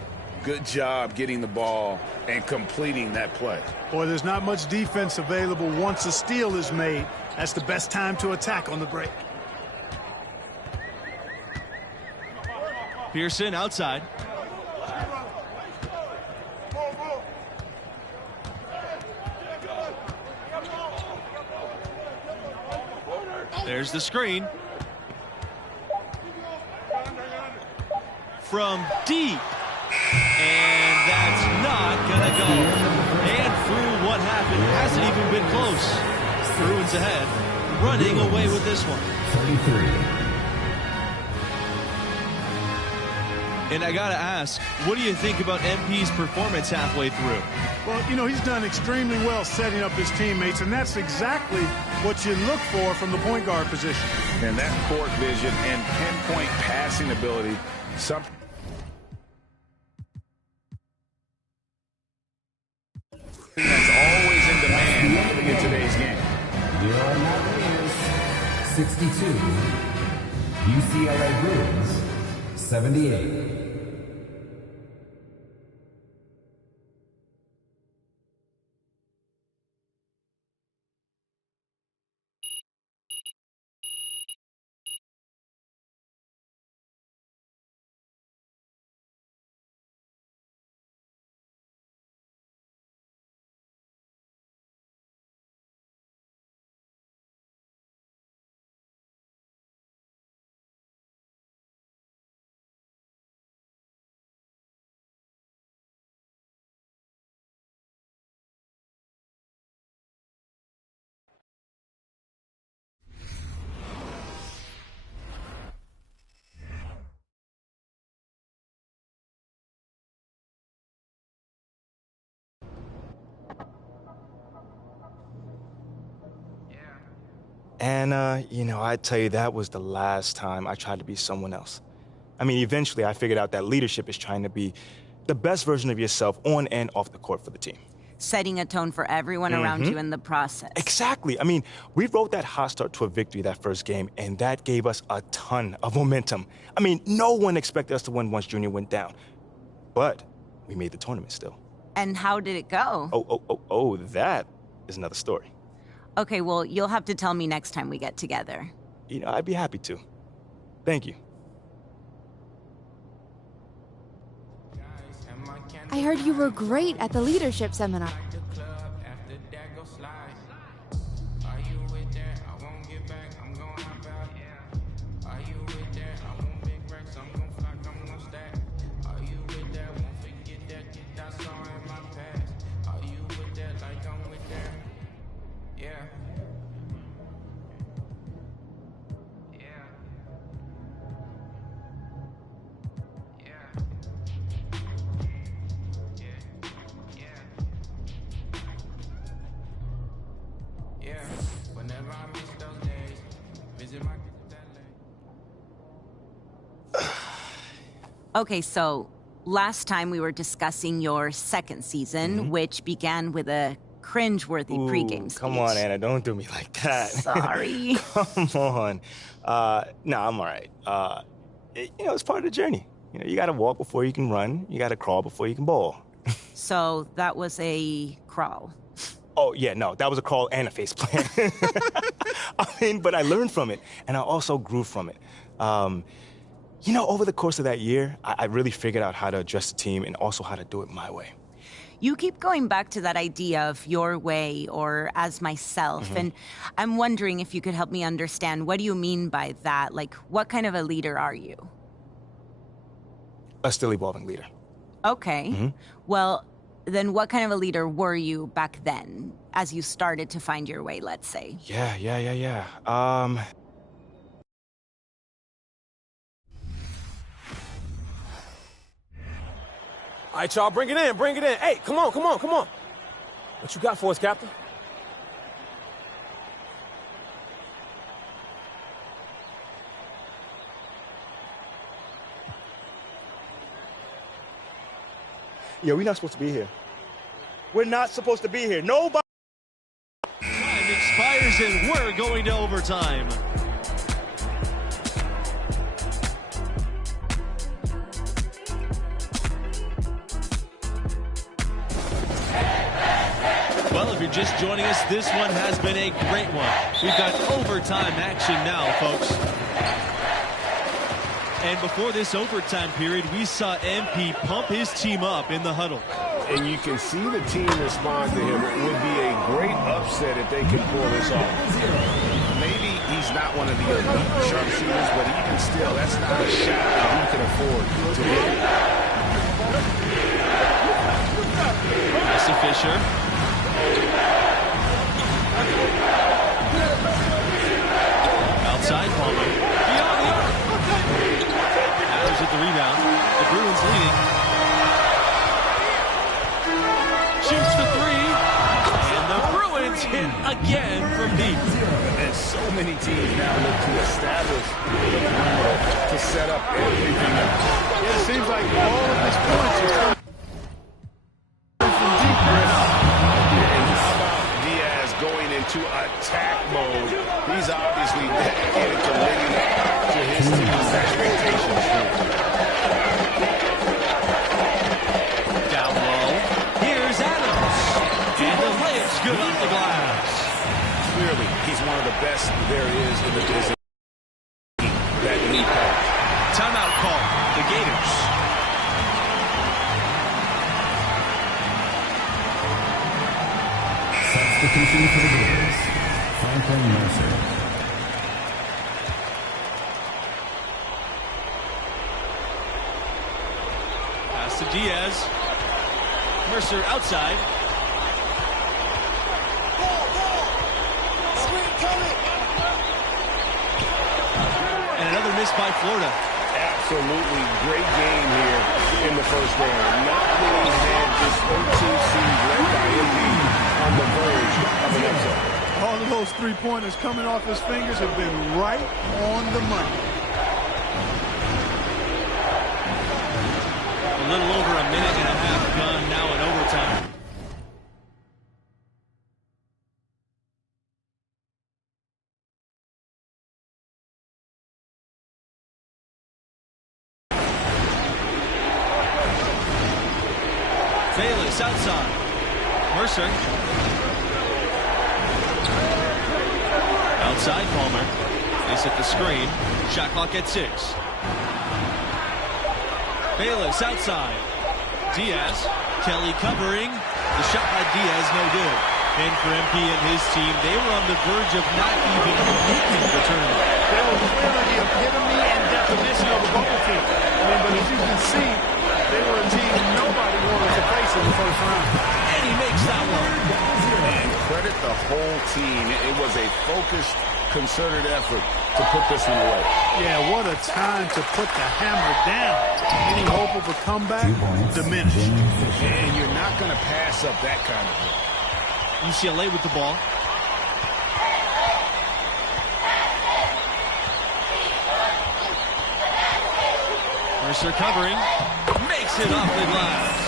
Good job getting the ball and completing that play. Boy, there's not much defense available once a steal is made. That's the best time to attack on the break. Pearson outside. There's the screen. From deep. And that's not going to go. And through what happened, hasn't even been close. Bruins ahead, running away with this one. 33. And I got to ask, what do you think about MP's performance halfway through? Well, you know, he's done extremely well setting up his teammates, and that's exactly what you look for from the point guard position. And that court vision and pinpoint passing ability, something that's always in demand in today's game. Here are your winners, 62. UCLA Bruins, 78. And, you know, I tell you, that was the last time I tried to be someone else. I mean, eventually I figured out that leadership is trying to be the best version of yourself on and off the court for the team. Setting a tone for everyone around you in the process. Exactly. I mean, we rode that hot start to a victory that first game, and that gave us a ton of momentum. I mean, no one expected us to win once Junior went down. But we made the tournament still. And how did it go? Oh, that is another story. Okay, well, you'll have to tell me next time we get together. You know, I'd be happy to. Thank you. I heard you were great at the leadership seminar. Okay, so last time we were discussing your second season, which began with a cringe-worthy pregame speech. Come on, Anna, don't do me like that. Sorry. Come on. No, I'm all right. You know, it's part of the journey. You know, you got to walk before you can run. You got to crawl before you can ball. So that was a crawl. Oh, yeah, no, that was a crawl and a face plant. I mean, but I learned from it, and I also grew from it. You know, over the course of that year, I really figured out how to address the team and also how to do it my way. You keep going back to that idea of your way or as myself, and I'm wondering if you could help me understand, what do you mean by that? Like, what kind of a leader are you? A still evolving leader. Okay. Well, then what kind of a leader were you back then, as you started to find your way, let's say? Yeah. All right, y'all, bring it in. Hey, come on. What you got for us, Captain? Yeah, we're not supposed to be here. We're not supposed to be here. Nobody. Time expires and we're going to overtime. Well, if you're just joining us, this one has been a great one. We've got overtime action now, folks. And before this overtime period, we saw MP pump his team up in the huddle. And you can see the team respond to him. It would be a great upset if they can pull this off. Maybe he's not one of the elite sharpshooters, but even still, that's not a shot that he can afford to hit. Jesse Fisher. Outside Palmer. Beyond the arc. Adams with the rebound. The Bruins leading. Shoots the three. And the Bruins hit again from deep. And so many teams now look to establish the perimeter to set up everything else. It seems like all of his points are coming from deep, Chris. And how about Diaz going into attack mode? He's obviously dedicated to living up to his team's expectations here. Down low. Here's Adams. And the layup's good off the glass. Clearly, he's one of the best there is in the business. That lead pass. Timeout call. The Gators. Substitution for the Gators. Franklin Mercer. Pass to Diaz. Mercer outside. And another miss by Florida. Absolutely great game here in the first round. Not only had this 13 seed led by Embiid on the verge of an upset. All of those three-pointers coming off his fingers have been right on the money. A little over a minute and a half gone now in overtime. Bayless outside. Mercer. Outside Palmer. They set the screen. Shot clock at 6. Bayless outside. Diaz. Kelly covering. The shot by Diaz, no good. And for MP and his team, they were on the verge of not even making the tournament. They were clearly the epitome and definition of a bubble team. But as you can see, they were a team nobody wanted to face in the first round. And he makes that one. And credit the whole team. It was a focused, concerted effort to put this one away. Yeah, what a time to put the hammer down. Any hope of a comeback diminished. And you're not going to pass up that kind of thing. UCLA with the ball. Mercer covering. Makes it off the glass.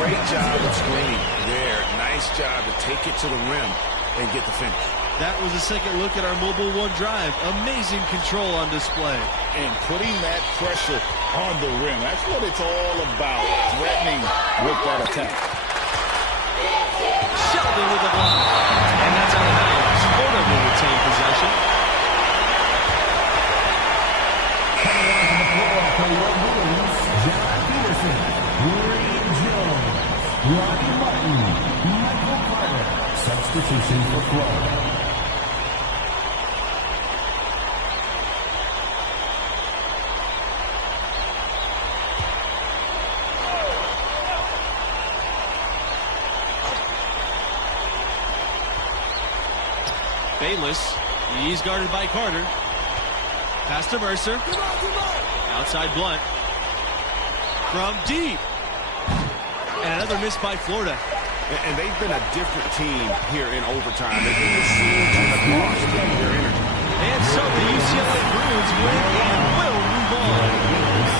Great job of screening there. Nice job to take it to the rim and get the finish. That was a second look at our Mobile One drive. Amazing control on display. And putting that pressure on the rim. That's what it's all about, threatening with that attack. Sheldon with the block. And that's out of bounds. Florida will retain possession. Coming onto the floor for your Bulls, John Peterson, Green Jones, Rodney Martin, Michael Carter. Substitution for Florida. Bayless, he's guarded by Carter. Pass to Mercer. Outside Blunt. From deep. And another miss by Florida. And they've been a different team here in overtime. They just seem to have lost their energy. And so the UCLA Bruins win and will move on.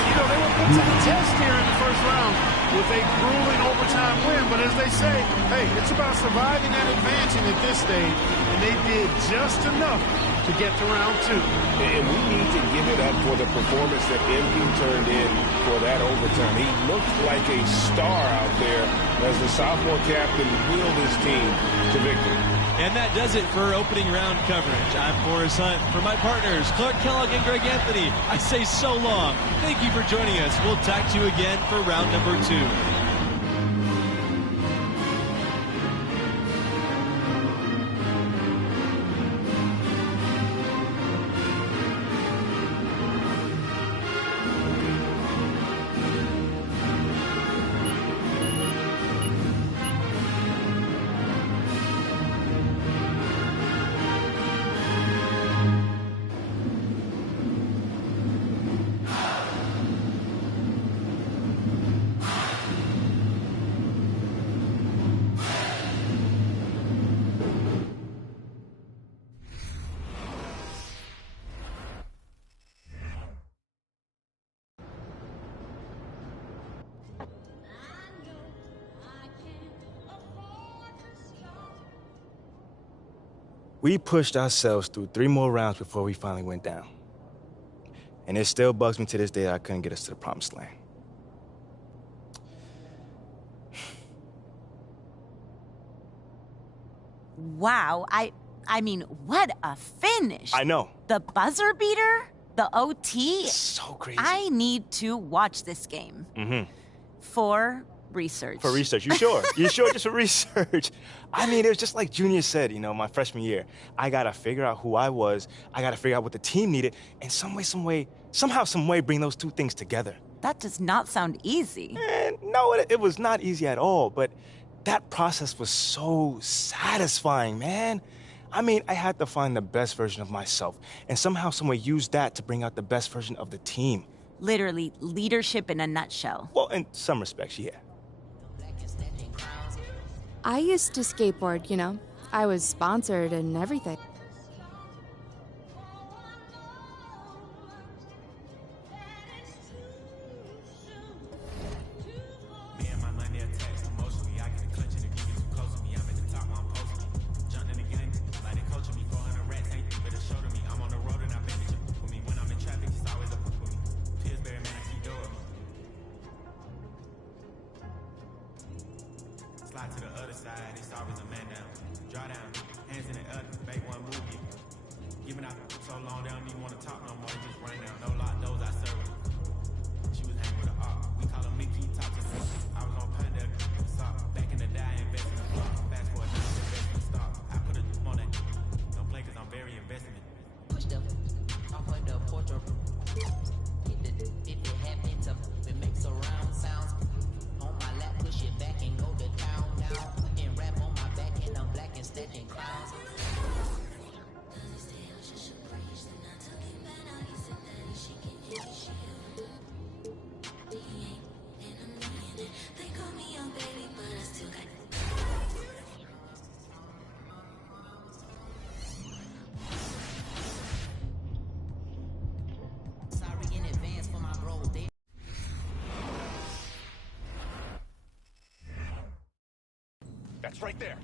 You know, they were put to the test here in the first round with a grueling overtime win. But as they say, hey, it's about surviving and advancing at this stage. And they did just enough to get to round 2. And we need to give it up for the performance that MP turned in for that overtime. He looked like a star out there as the sophomore captain wheeled his team to victory. And that does it for opening round coverage. I'm Forrest Hunt. For my partners, Clark Kellogg and Greg Anthony, I say so long. Thank you for joining us. We'll talk to you again for round number 2. We pushed ourselves through 3 more rounds before we finally went down. And it still bugs me to this day that I couldn't get us to the promised land. Wow, I mean, what a finish. I know. The buzzer beater, the OT. So crazy. I need to watch this game. Mm-hmm. For research. For research, you sure? You sure just for research? I mean, it was just like Junior said, you know, my freshman year. I got to figure out who I was. I got to figure out what the team needed. And somehow, some way, bring those two things together. That does not sound easy. No, it was not easy at all. But that process was so satisfying, man. I mean, I had to find the best version of myself. And somehow, some way, use that to bring out the best version of the team. Literally, leadership in a nutshell. Well, in some respects, yeah. I used to skateboard, you know. I was sponsored and everything. Slide to the other side, it's always a man down. Draw down, hands in the air, make one move. Giving out so long, they don't even want to talk no more, just run down. No lock doors, I serve her. She was hanging with a op. We call her Mickey, talk to her. I was on Panda, stop. Back in the day, I invest in the block. Fast forward, now I'm investing in stock. I put a on that. Don't play cause I'm very invested in it. Push them off of the porch or hit the, if it happen to it makes surround sounds. On my lap, push it back and go to town. Putting rap on my back and I'm black and stacking clowns. Sorry in advance for my bro. That's right there.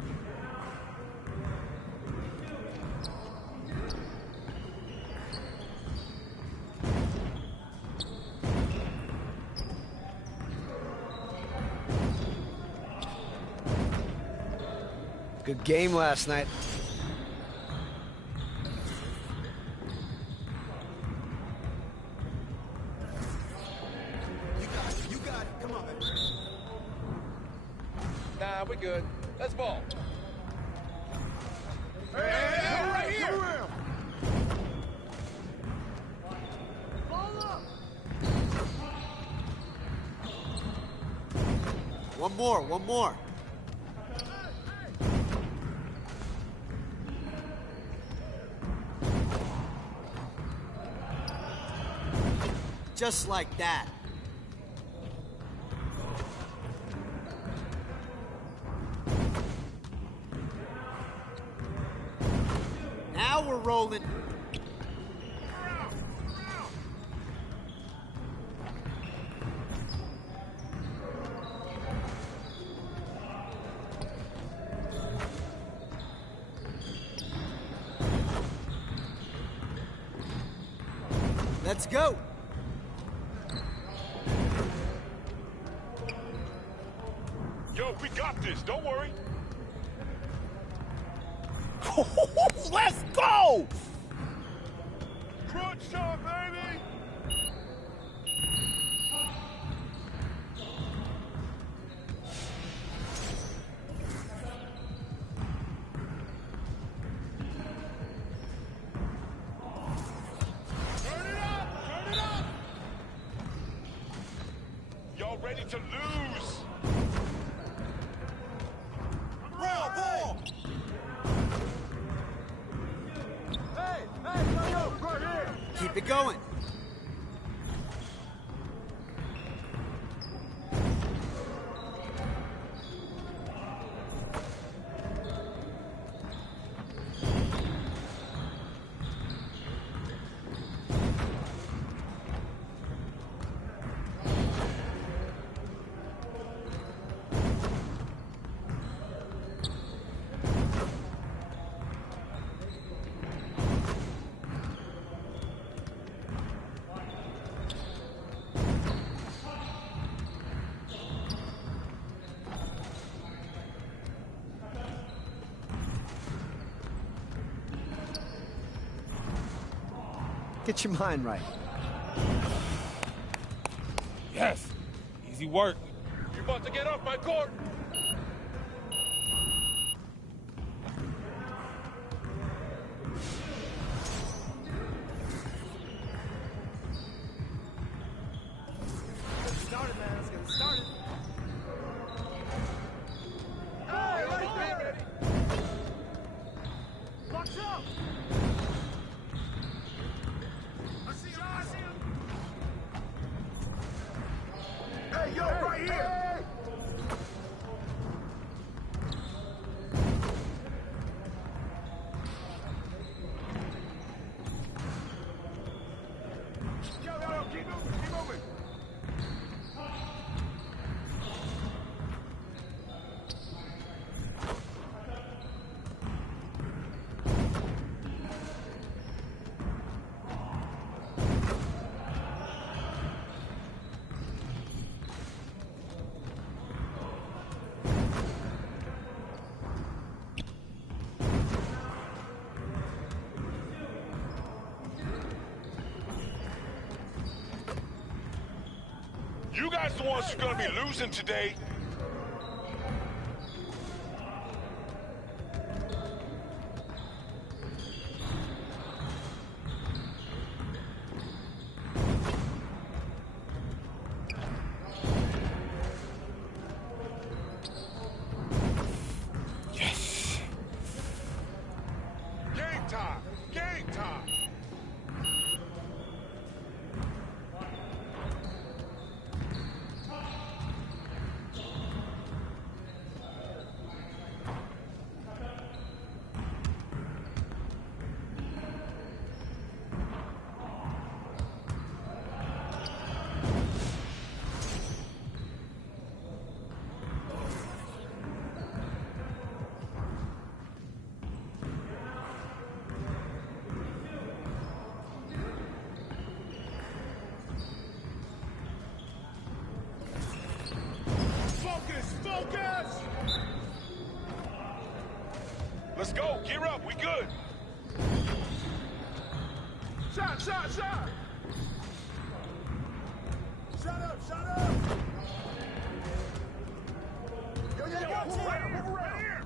Good game last night. You got it. Come on, man. Nah, we're good. Let's ball. Hey, right here. Come around. One more. Just like that. Now we're rolling. Let's go. Yo, we got this. Don't worry. Let's go! Crunch time, baby. Turn it up. Y'all ready to lose? Round ball. Hey, yo, right here. Keep it going. Get your mind right. Yes. Easy work. You about to get off my court? Let's get started, man. Let's get started. Hey, ready. Box up. I see him. Hey, yo, right here. Yo, keep moving. You guys the ones who's gonna be losing today. Yes. Game time. Focus. good. Shot! Shot up! Yo, move around here!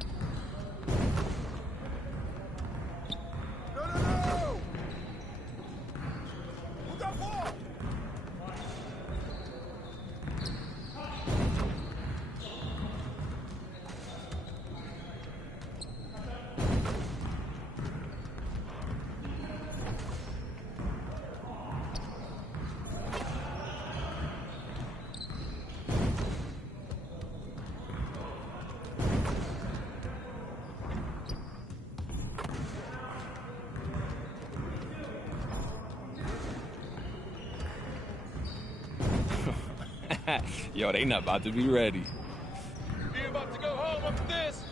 No! Who got ball? Yo, they not about to be ready. You about to go home after this?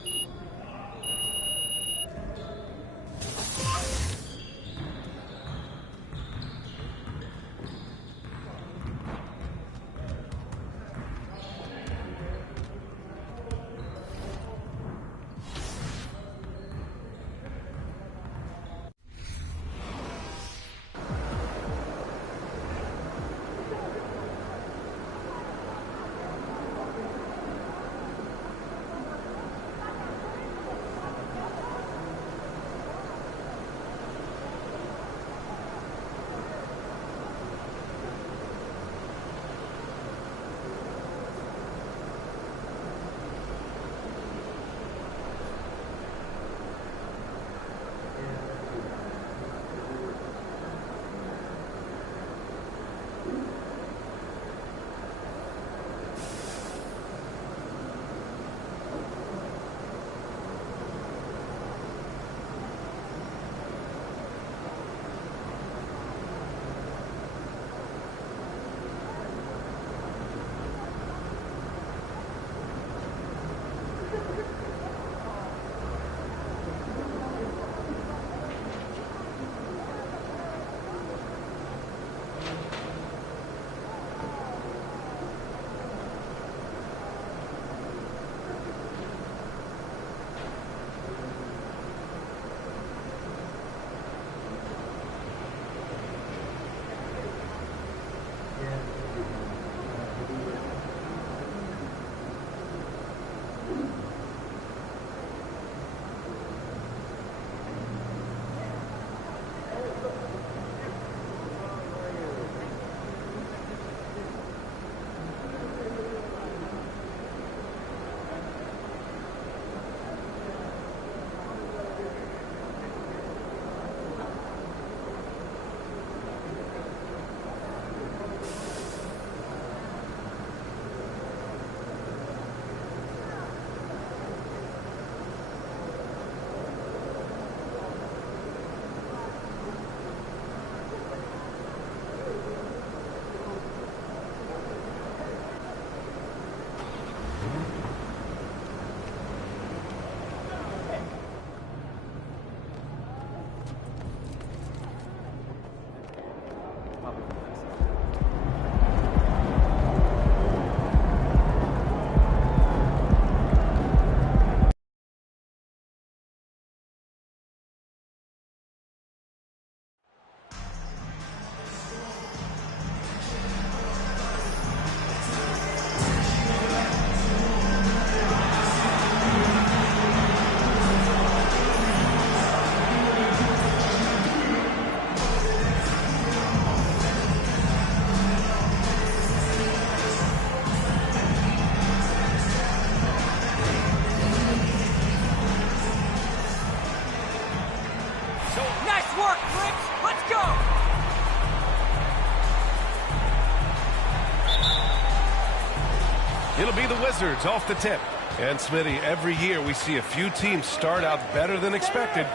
It'll be the Wizards off the tip. And Smitty, every year we see a few teams start out better than expected,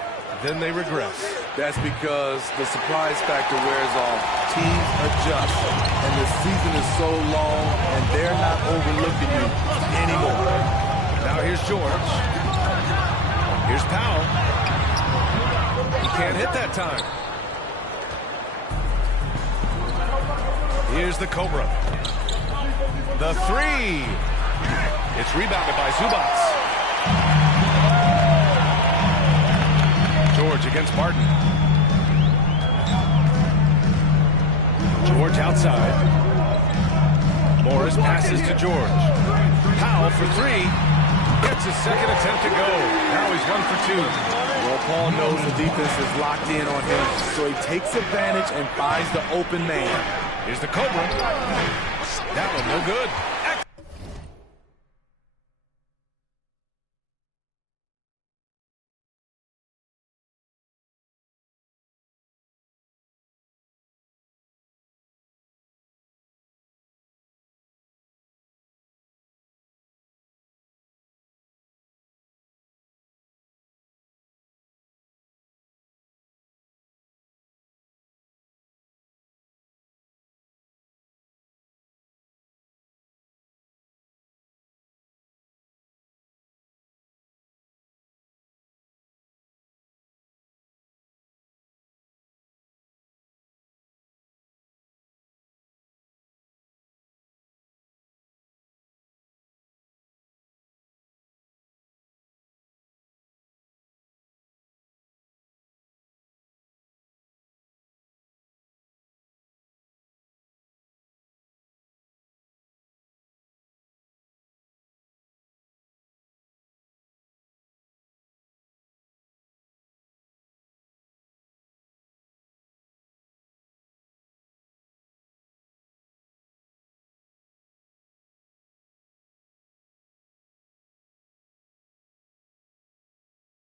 then they regress. That's because the surprise factor wears off. Teams adjust. And the season is so long, and they're not overlooking you anymore. Now here's George. Here's Powell. He can't hit that time. Here's the Cobra. The three. It's rebounded by Zubats. George against Martin. George outside. Morris passes to George. Powell for three. Gets his second attempt to go. Now he's 1 for 2. Well, Paul knows the defense is locked in on him, so he takes advantage and finds the open man. Here's the Cobra. That one no good.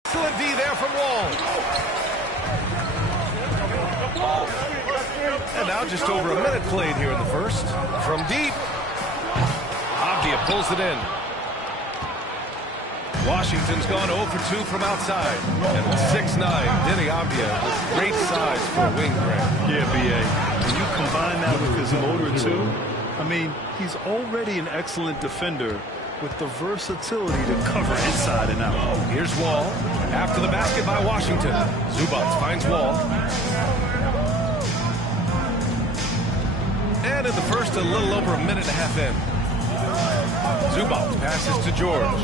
Excellent D there from Wall. And now just over a minute played here in the first. From deep. Avdia pulls it in. Washington's gone 0 for 2 from outside. And with 6'9", Deni Avdia with great size for a wing grab. Yeah, B.A. When you combine that with his motor, too, I mean, he's already an excellent defender with the versatility to cover inside and out. Here's Wall. After the basket by Washington. Zubac finds Wall. And in the first, a little over a minute and a half in. Zubac passes to George.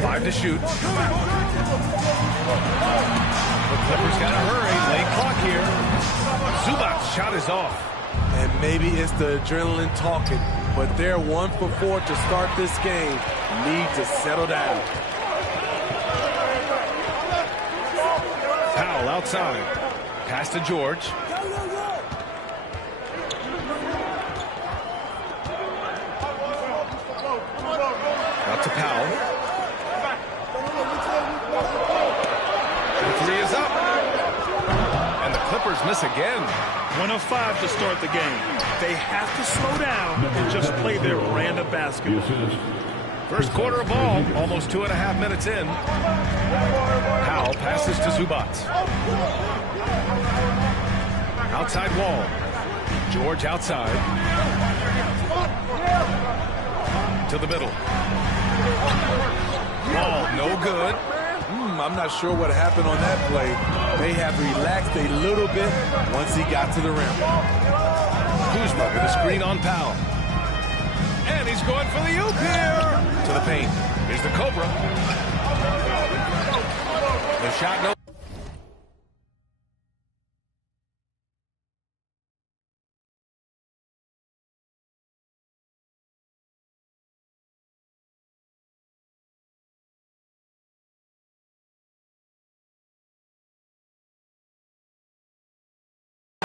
5 to shoot. The Clippers got to hurry. Late clock here. Zubac's shot is off. And maybe it's the adrenaline talking, but they're 1 for 4 to start this game. Need to settle down. Powell outside. Pass to George. Out to Powell. The 3 is up. And the Clippers miss again. 1 of 5 to start the game. They have to slow down and just play their brand of basketball. First quarter of ball, almost 2.5 minutes in. Powell passes to Zubac. Outside Wall. George outside. To the middle. Wall, no good. I'm not sure what happened on that play. May have relaxed a little bit once he got to the rim. Kuzma with a screen on Powell. And he's going for the oop here. To the paint. Here's the Cobra. The shot no.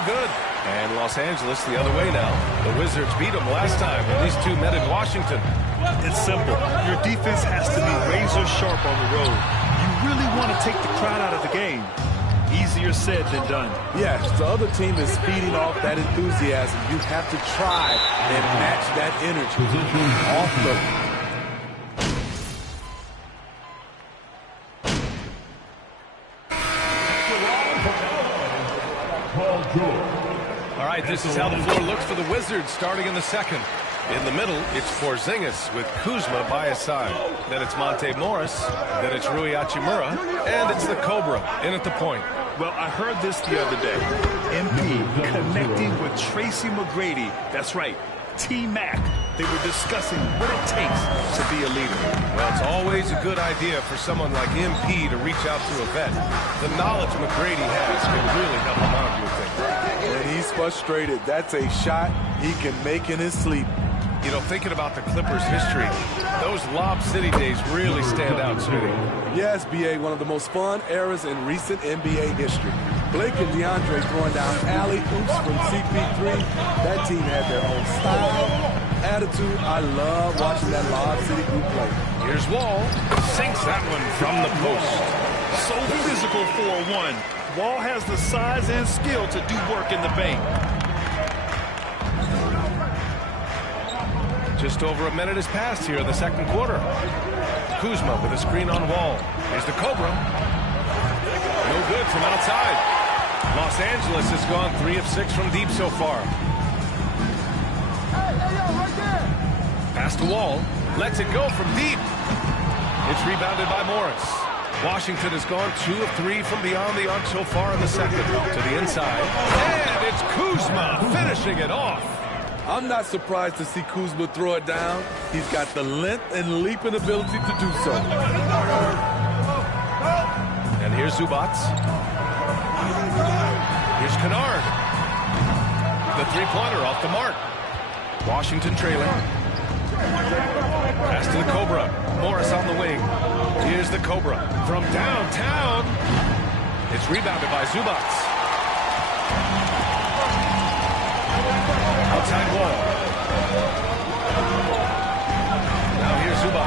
Good. And Los Angeles the other way now. The Wizards beat them last time when these two met in Washington. It's simple. Your defense has to be razor sharp on the road. You really want to take the crowd out of the game. Easier said than done. Yes, the other team is feeding off that enthusiasm. You have to try and match that energy. Off the All right, this is how the floor looks for the Wizards starting in the second. In the middle, it's Porzingis with Kuzma by his side. Then it's Monte Morris. Then it's Rui Hachimura. And it's the Cobra in at the point. Well, I heard this the other day. MP connecting with Tracy McGrady. That's right, T-Mac. They were discussing what it takes to be a leader. Well, it's always a good idea for someone like MP to reach out to a vet. The knowledge McGrady has can really help him out, you would think. When he's frustrated, that's a shot he can make in his sleep. You know, thinking about the Clippers' history, those Lob City days really stand out, Smitty. Yes, B.A., one of the most fun eras in recent NBA history. Blake and DeAndre throwing down alley-oops from CP3. That team had their own style, attitude. I love watching that Lob City group play. Here's Wall. Sinks that one from the post. So physical for a 1. Wall has the size and skill to do work in the paint. Just over a minute has passed here in the second quarter. Kuzma with a screen on Wall. Here's the Cobra. No good from outside. Los Angeles has gone 3 of 6 from deep so far. Pass to Wall. Lets it go from deep. It's rebounded by Morris. Washington has gone 2 of 3 from beyond the arc so far in the second. To the inside. And it's Kuzma finishing it off. I'm not surprised to see Kuzma throw it down. He's got the length and leaping ability to do so. And here's Zubats. Here's Kennard. The three-pointer off the mark. Washington trailing. Pass to the Cobra. Morris on the wing. Here's the Cobra from downtown. It's rebounded by Zubats.